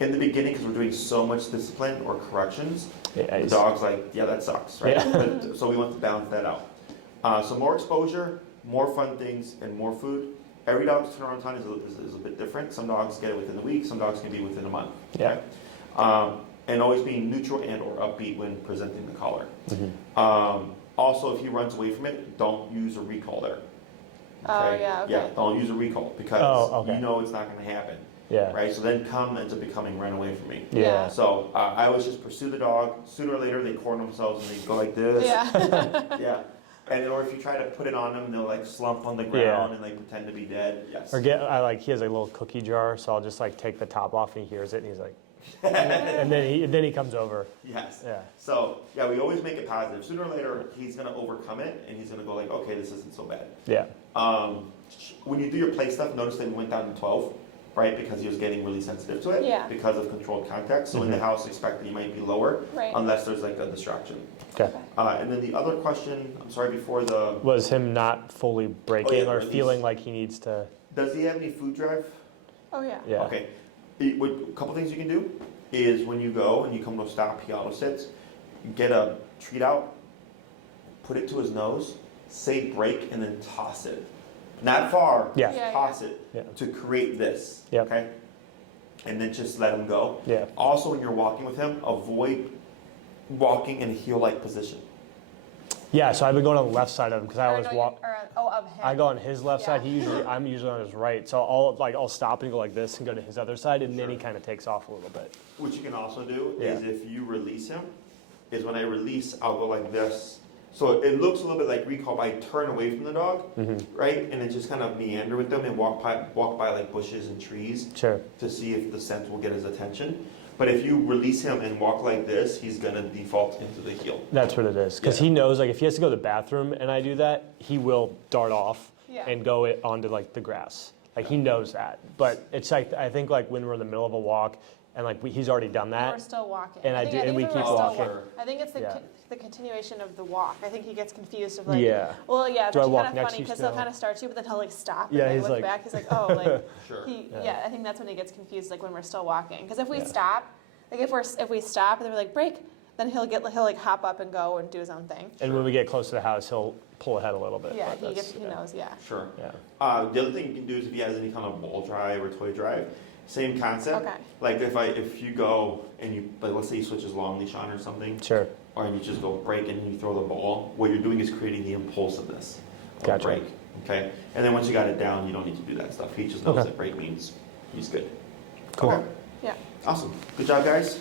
In the beginning, because we're doing so much discipline or corrections, the he's- dog's like, yeah, that sucks, right? Yeah. But, so we want to balance that out. So more exposure, more fun things, and more food. Every dog's turnaround time is a bit different. Some dogs get it within the week, some dogs can be within a month. Yeah. Okay? And always being neutral and or upbeat when presenting the collar. Mhm. Also, if he runs away from it, don't use a recall there. Oh, yeah, okay. Yeah, don't use a recall because okay. you know it's not going to happen. Yeah. Right? So then come ends up becoming run away from me. Yeah. So I always just pursue the dog. Sooner or later, they corner themselves and they go like this. Yeah. Yeah. And or if you try to put it on them, they'll like slump on the ground and they pretend to be dead. Yes. Or he has a little cookie jar, so I'll just like take the top off and he hears it and he's like, and then he comes over. Yes. Yeah. So yeah, we always make it positive. Sooner or later, he's gonna overcome it and he's gonna go like, okay, this isn't so bad. Yeah. When you do your play stuff, notice that we went down to 12, right? Because he was getting really sensitive to it. Yeah. Because of controlled contact. So in the house, expect that he might be lower Right. unless there's like a distraction. Okay. And then the other question, I'm sorry, before the, Was him not fully breaking or release. feeling like he needs to? does he have any food drive? Oh, yeah. Yeah. Okay. A couple things you can do is when you go and you come to a stop, he auto sits, get a treat out, put it to his nose, say break, and then toss it. Not far, Yeah. just Yeah, toss it Yeah. to create this. Yep. Okay? And then just let him go. Yeah. Also, when you're walking with him, avoid walking in a heel-like position. Yeah. So I've been going on the left side of him because I always walk. Of him. I go on his left side. Yeah. I'm usually on his right. So I'll stop and go like this and go to his other side, and then he kind of takes off a little bit. What you can also do Yeah. is if you release him, is when I release, I'll go like this. So it looks a little bit like recall, but I turn away from the dog, right? And then just kind of meander with them and walk by like bushes and trees Sure. to see if the scent will get his attention. But if you release him and walk like this, he's gonna default into the heel. That's what it is. Because Yeah. he knows, like, if he has to go to the bathroom and I do that, he will dart off Yeah. and go onto, like, the grass. Like, he knows that. But it's like, I think, like, when we're in the middle of a walk and, like, he's already done We're that. still walking. And I think we when keep we're still walking. I think it's Yeah. the continuation of the walk. I think he gets confused of like, Yeah. well, yeah, it's Do I actually walk kind of next funny to you because he'll still? kind of start you, but then he'll like stop Yeah, and he's like look like- back. He's like, oh, like Sure. yeah. I think that's when he gets confused, like when we're still walking. Because if we Yeah. stop, like if we stop and then we're like break, then he'll like hop up and go and do his own thing. And when we get close to the house, he'll pull ahead a little bit. Yeah, but he that's- knows. Yeah. Sure. Yeah. The other thing you can do is if he has any kind of ball drive or toy drive, same concept. Okay. Like if you go and you, like let's say you switch his long leash on or something, Sure. or you just go break and you throw the ball, what you're doing is creating the impulsiveness of Gotcha. break. Okay? And then once you got it down, you don't need to do that stuff. He just knows Okay. that break means he's good. Cool. Okay. Yeah. Awesome. Good job, guys.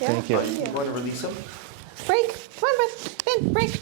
Yeah. Thank you. You want to release him? Break. Come on, Ben. Break.